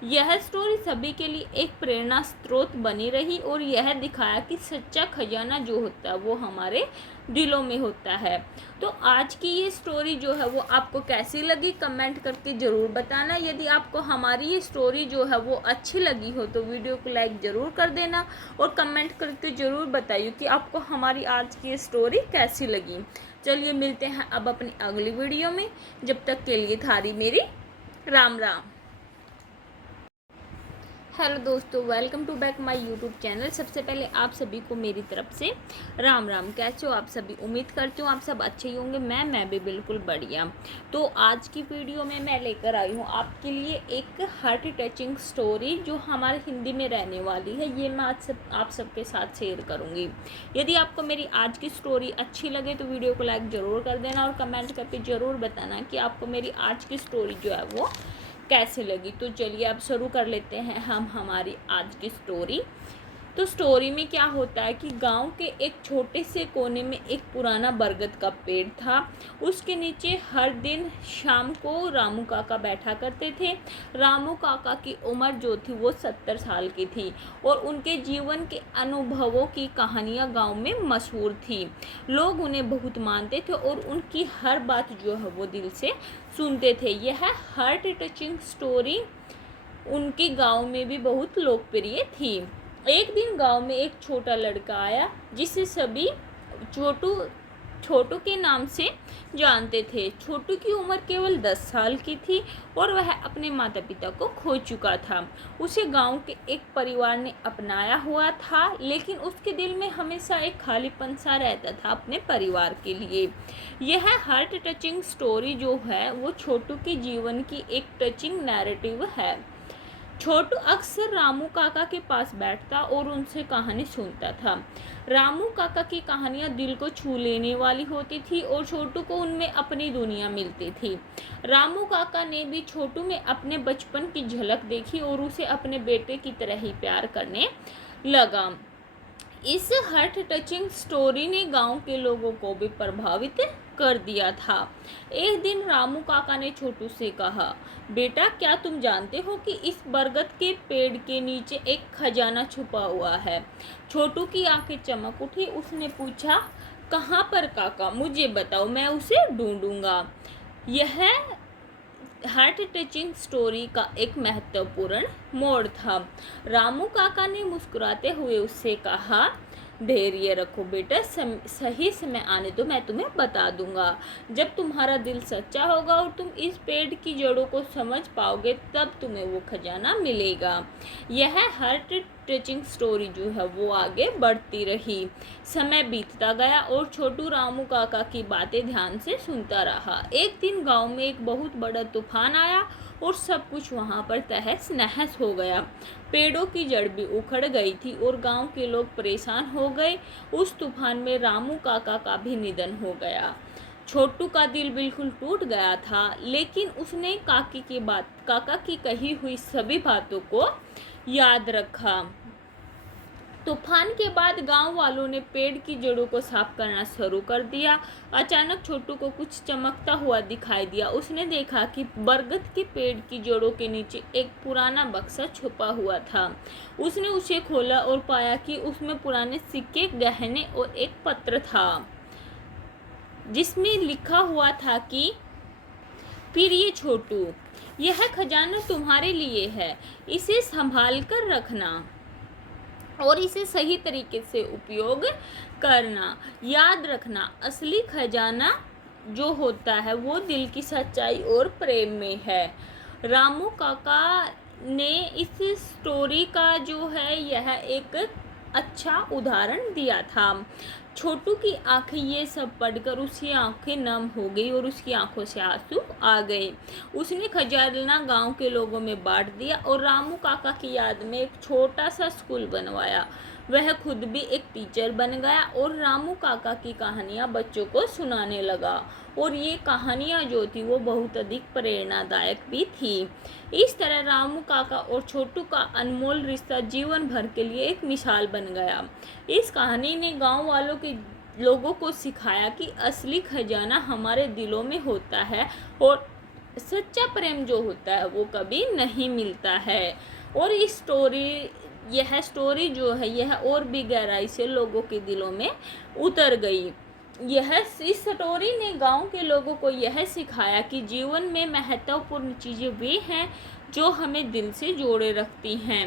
यह स्टोरी सभी के लिए एक प्रेरणा स्रोत बनी रही और यह दिखाया कि सच्चा खजाना जो होता है वो हमारे दिलों में होता है। तो आज की ये स्टोरी जो है वो आपको कैसी लगी कमेंट करके ज़रूर बताना। यदि आपको हमारी ये स्टोरी जो है वो अच्छी लगी हो तो वीडियो को लाइक ज़रूर कर देना और कमेंट करके ज़रूर बताइए कि आपको हमारी आज की ये स्टोरी कैसी लगी। चलिए मिलते हैं अब अपनी अगली वीडियो में। जब तक के लिए थारी मेरी राम राम। हेलो दोस्तों, welcome to back my YouTube channel. सबसे पहले आप सभी को मेरी तरफ से राम राम। कैसे हो आप सभी? उम्मीद करती हूँ आप सब अच्छे ही होंगे। मैं भी बिल्कुल बढ़िया। तो आज की वीडियो में मैं लेकर आई हूँ आपके लिए एक हार्ट टचिंग स्टोरी जो हमारे हिंदी में रहने वाली है। ये मैं आज आप सबके साथ शेयर करूँगी। यदि आपको मेरी आज की स्टोरी अच्छी लगे तो वीडियो को लाइक ज़रूर कर देना और कमेंट करके ज़रूर बताना कि आपको मेरी आज की स्टोरी जो है वो कैसे लगी। तो चलिए अब शुरू कर लेते हैं हम हमारी आज की स्टोरी। तो स्टोरी में क्या होता है कि गांव के एक छोटे से कोने में एक पुराना बरगद का पेड़ था। उसके नीचे हर दिन शाम को रामू काका बैठा करते थे। रामू काका की उम्र जो थी वो 70 साल की थी और उनके जीवन के अनुभवों की कहानियाँ गांव में मशहूर थी। लोग उन्हें बहुत मानते थे और उनकी हर बात जो है वो दिल से सुनते थे। यह हार्ट टचिंग स्टोरी उनके गांव में भी बहुत लोकप्रिय थी। एक दिन गांव में एक छोटा लड़का आया जिसे सभी छोटू के नाम से जानते थे। छोटू की उम्र केवल 10 साल की थी और वह अपने माता पिता को खो चुका था। उसे गांव के एक परिवार ने अपनाया हुआ था, लेकिन उसके दिल में हमेशा एक खालीपन सा रहता था अपने परिवार के लिए। यह हार्ट टचिंग स्टोरी जो है वो छोटू के जीवन की एक टचिंग नैरेटिव है। छोटू अक्सर रामू काका के पास बैठता और उनसे कहानी सुनता था। रामू काका की कहानियाँ दिल को छू लेने वाली होती थी और छोटू को उनमें अपनी दुनिया मिलती थी। रामू काका ने भी छोटू में अपने बचपन की झलक देखी और उसे अपने बेटे की तरह ही प्यार करने लगा। इस हार्ट टचिंग स्टोरी ने गांव के लोगों को भी प्रभावित कर दिया था। एक दिन रामू काका ने छोटू से कहा, बेटा क्या तुम जानते हो कि इस बरगद के पेड़ के नीचे एक खजाना छुपा हुआ है? छोटू की आंखें चमक उठी। उसने पूछा, कहाँ पर काका? मुझे बताओ, मैं उसे ढूंढूंगा। यह हार्ट टचिंग स्टोरी का एक महत्वपूर्ण मोड़ था। रामू काका ने मुस्कुराते हुए उससे कहा, धैर्य रखो बेटा, सही समय आने दो, मैं तुम्हें बता दूंगा। जब तुम्हारा दिल सच्चा होगा और तुम इस पेड़ की जड़ों को समझ पाओगे तब तुम्हें वो खजाना मिलेगा। यह हार्ट टचिंग स्टोरी जो है वो आगे बढ़ती रही। समय बीतता गया और छोटू रामू काका की बातें ध्यान से सुनता रहा। एक दिन गांव में एक बहुत बड़ा तूफान आया और सब कुछ वहां पर तहस नहस हो गया। पेड़ों की जड़ भी उखड़ गई थी और गांव के लोग परेशान हो गए। उस तूफान में रामू काका का भी निधन हो गया। छोटू का दिल बिल्कुल टूट गया था, लेकिन उसने काका की कही हुई सभी बातों को याद रखा। तूफान के बाद गांव वालों ने पेड़ की जड़ों को साफ करना शुरू कर दिया। अचानक छोटू को कुछ चमकता हुआ दिखाई दिया। उसने देखा कि बरगद के पेड़ की जड़ों के नीचे एक पुराना बक्सा छुपा हुआ था। उसने उसे खोला और पाया कि उसमें पुराने सिक्के, गहने और एक पत्र था जिसमें लिखा हुआ था कि प्रिय छोटू, यह खजाना तुम्हारे लिए है। इसे संभाल कर रखना और इसे सही तरीके से उपयोग करना। याद रखना, असली खजाना जो होता है वो दिल की सच्चाई और प्रेम में है। रामू काका ने इस स्टोरी का जो है यह एक अच्छा उदाहरण दिया था। छोटू की आंखें ये सब पढ़कर उसकी आंखें नम हो गई और उसकी आंखों से आंसू आ गए। उसने खजाना गांव के लोगों में बांट दिया और रामू काका की याद में एक छोटा सा स्कूल बनवाया। वह खुद भी एक टीचर बन गया और रामू काका की कहानियाँ बच्चों को सुनाने लगा और ये कहानियाँ जो थी वो बहुत अधिक प्रेरणादायक भी थी। इस तरह रामू काका और छोटू का अनमोल रिश्ता जीवन भर के लिए एक मिसाल बन गया। इस कहानी ने गांव वालों के लोगों को सिखाया कि असली खजाना हमारे दिलों में होता है और सच्चा प्रेम जो होता है वो कभी नहीं मिलता है। और यह स्टोरी जो है यह और भी गहराई से लोगों के दिलों में उतर गई। इस स्टोरी ने गांव के लोगों को यह सिखाया कि जीवन में महत्वपूर्ण चीज़ें वे हैं जो हमें दिल से जोड़े रखती हैं।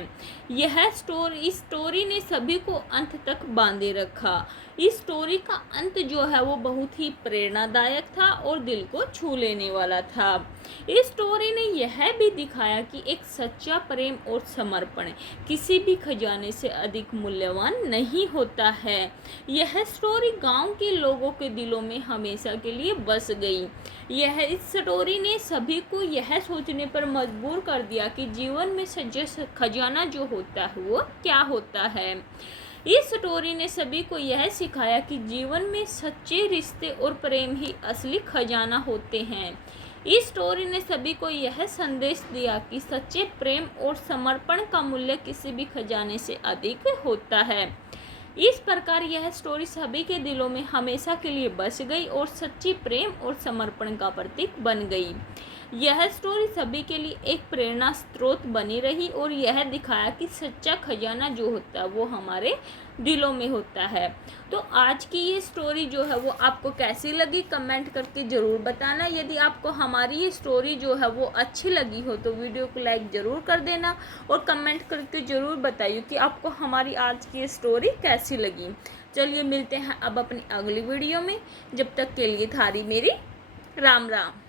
इस स्टोरी ने सभी को अंत तक बांधे रखा। इस स्टोरी का अंत जो है वो बहुत ही प्रेरणादायक था और दिल को छू लेने वाला था। इस स्टोरी ने यह भी दिखाया कि एक सच्चा प्रेम और समर्पण किसी भी खजाने से अधिक मूल्यवान नहीं होता है। यह स्टोरी गांव के लोगों के दिलों में हमेशा के लिए बस गई। इस स्टोरी ने सभी को यह सोचने पर मजबूर कर दिया कि जीवन में सच्चा खजाना जो होता है वो क्या होता है। इस स्टोरी ने सभी को यह सिखाया कि जीवन में सच्चे रिश्ते और प्रेम ही असली खजाना होते हैं। इस स्टोरी ने सभी को यह संदेश दिया कि सच्चे प्रेम और समर्पण का मूल्य किसी भी खजाने से अधिक होता है। इस प्रकार यह स्टोरी सभी के दिलों में हमेशा के लिए बस गई और सच्ची प्रेम और समर्पण का प्रतीक बन गई। यह स्टोरी सभी के लिए एक प्रेरणा स्रोत बनी रही और यह दिखाया कि सच्चा खजाना जो होता है वो हमारे दिलों में होता है। तो आज की ये स्टोरी जो है वो आपको कैसी लगी कमेंट करके ज़रूर बताना। यदि आपको हमारी ये स्टोरी जो है वो अच्छी लगी हो तो वीडियो को लाइक ज़रूर कर देना और कमेंट करके ज़रूर बताइए कि आपको हमारी आज की ये स्टोरी कैसी लगी। चलिए मिलते हैं अब अपनी अगली वीडियो में। जब तक के लिए थारी मेरी राम राम।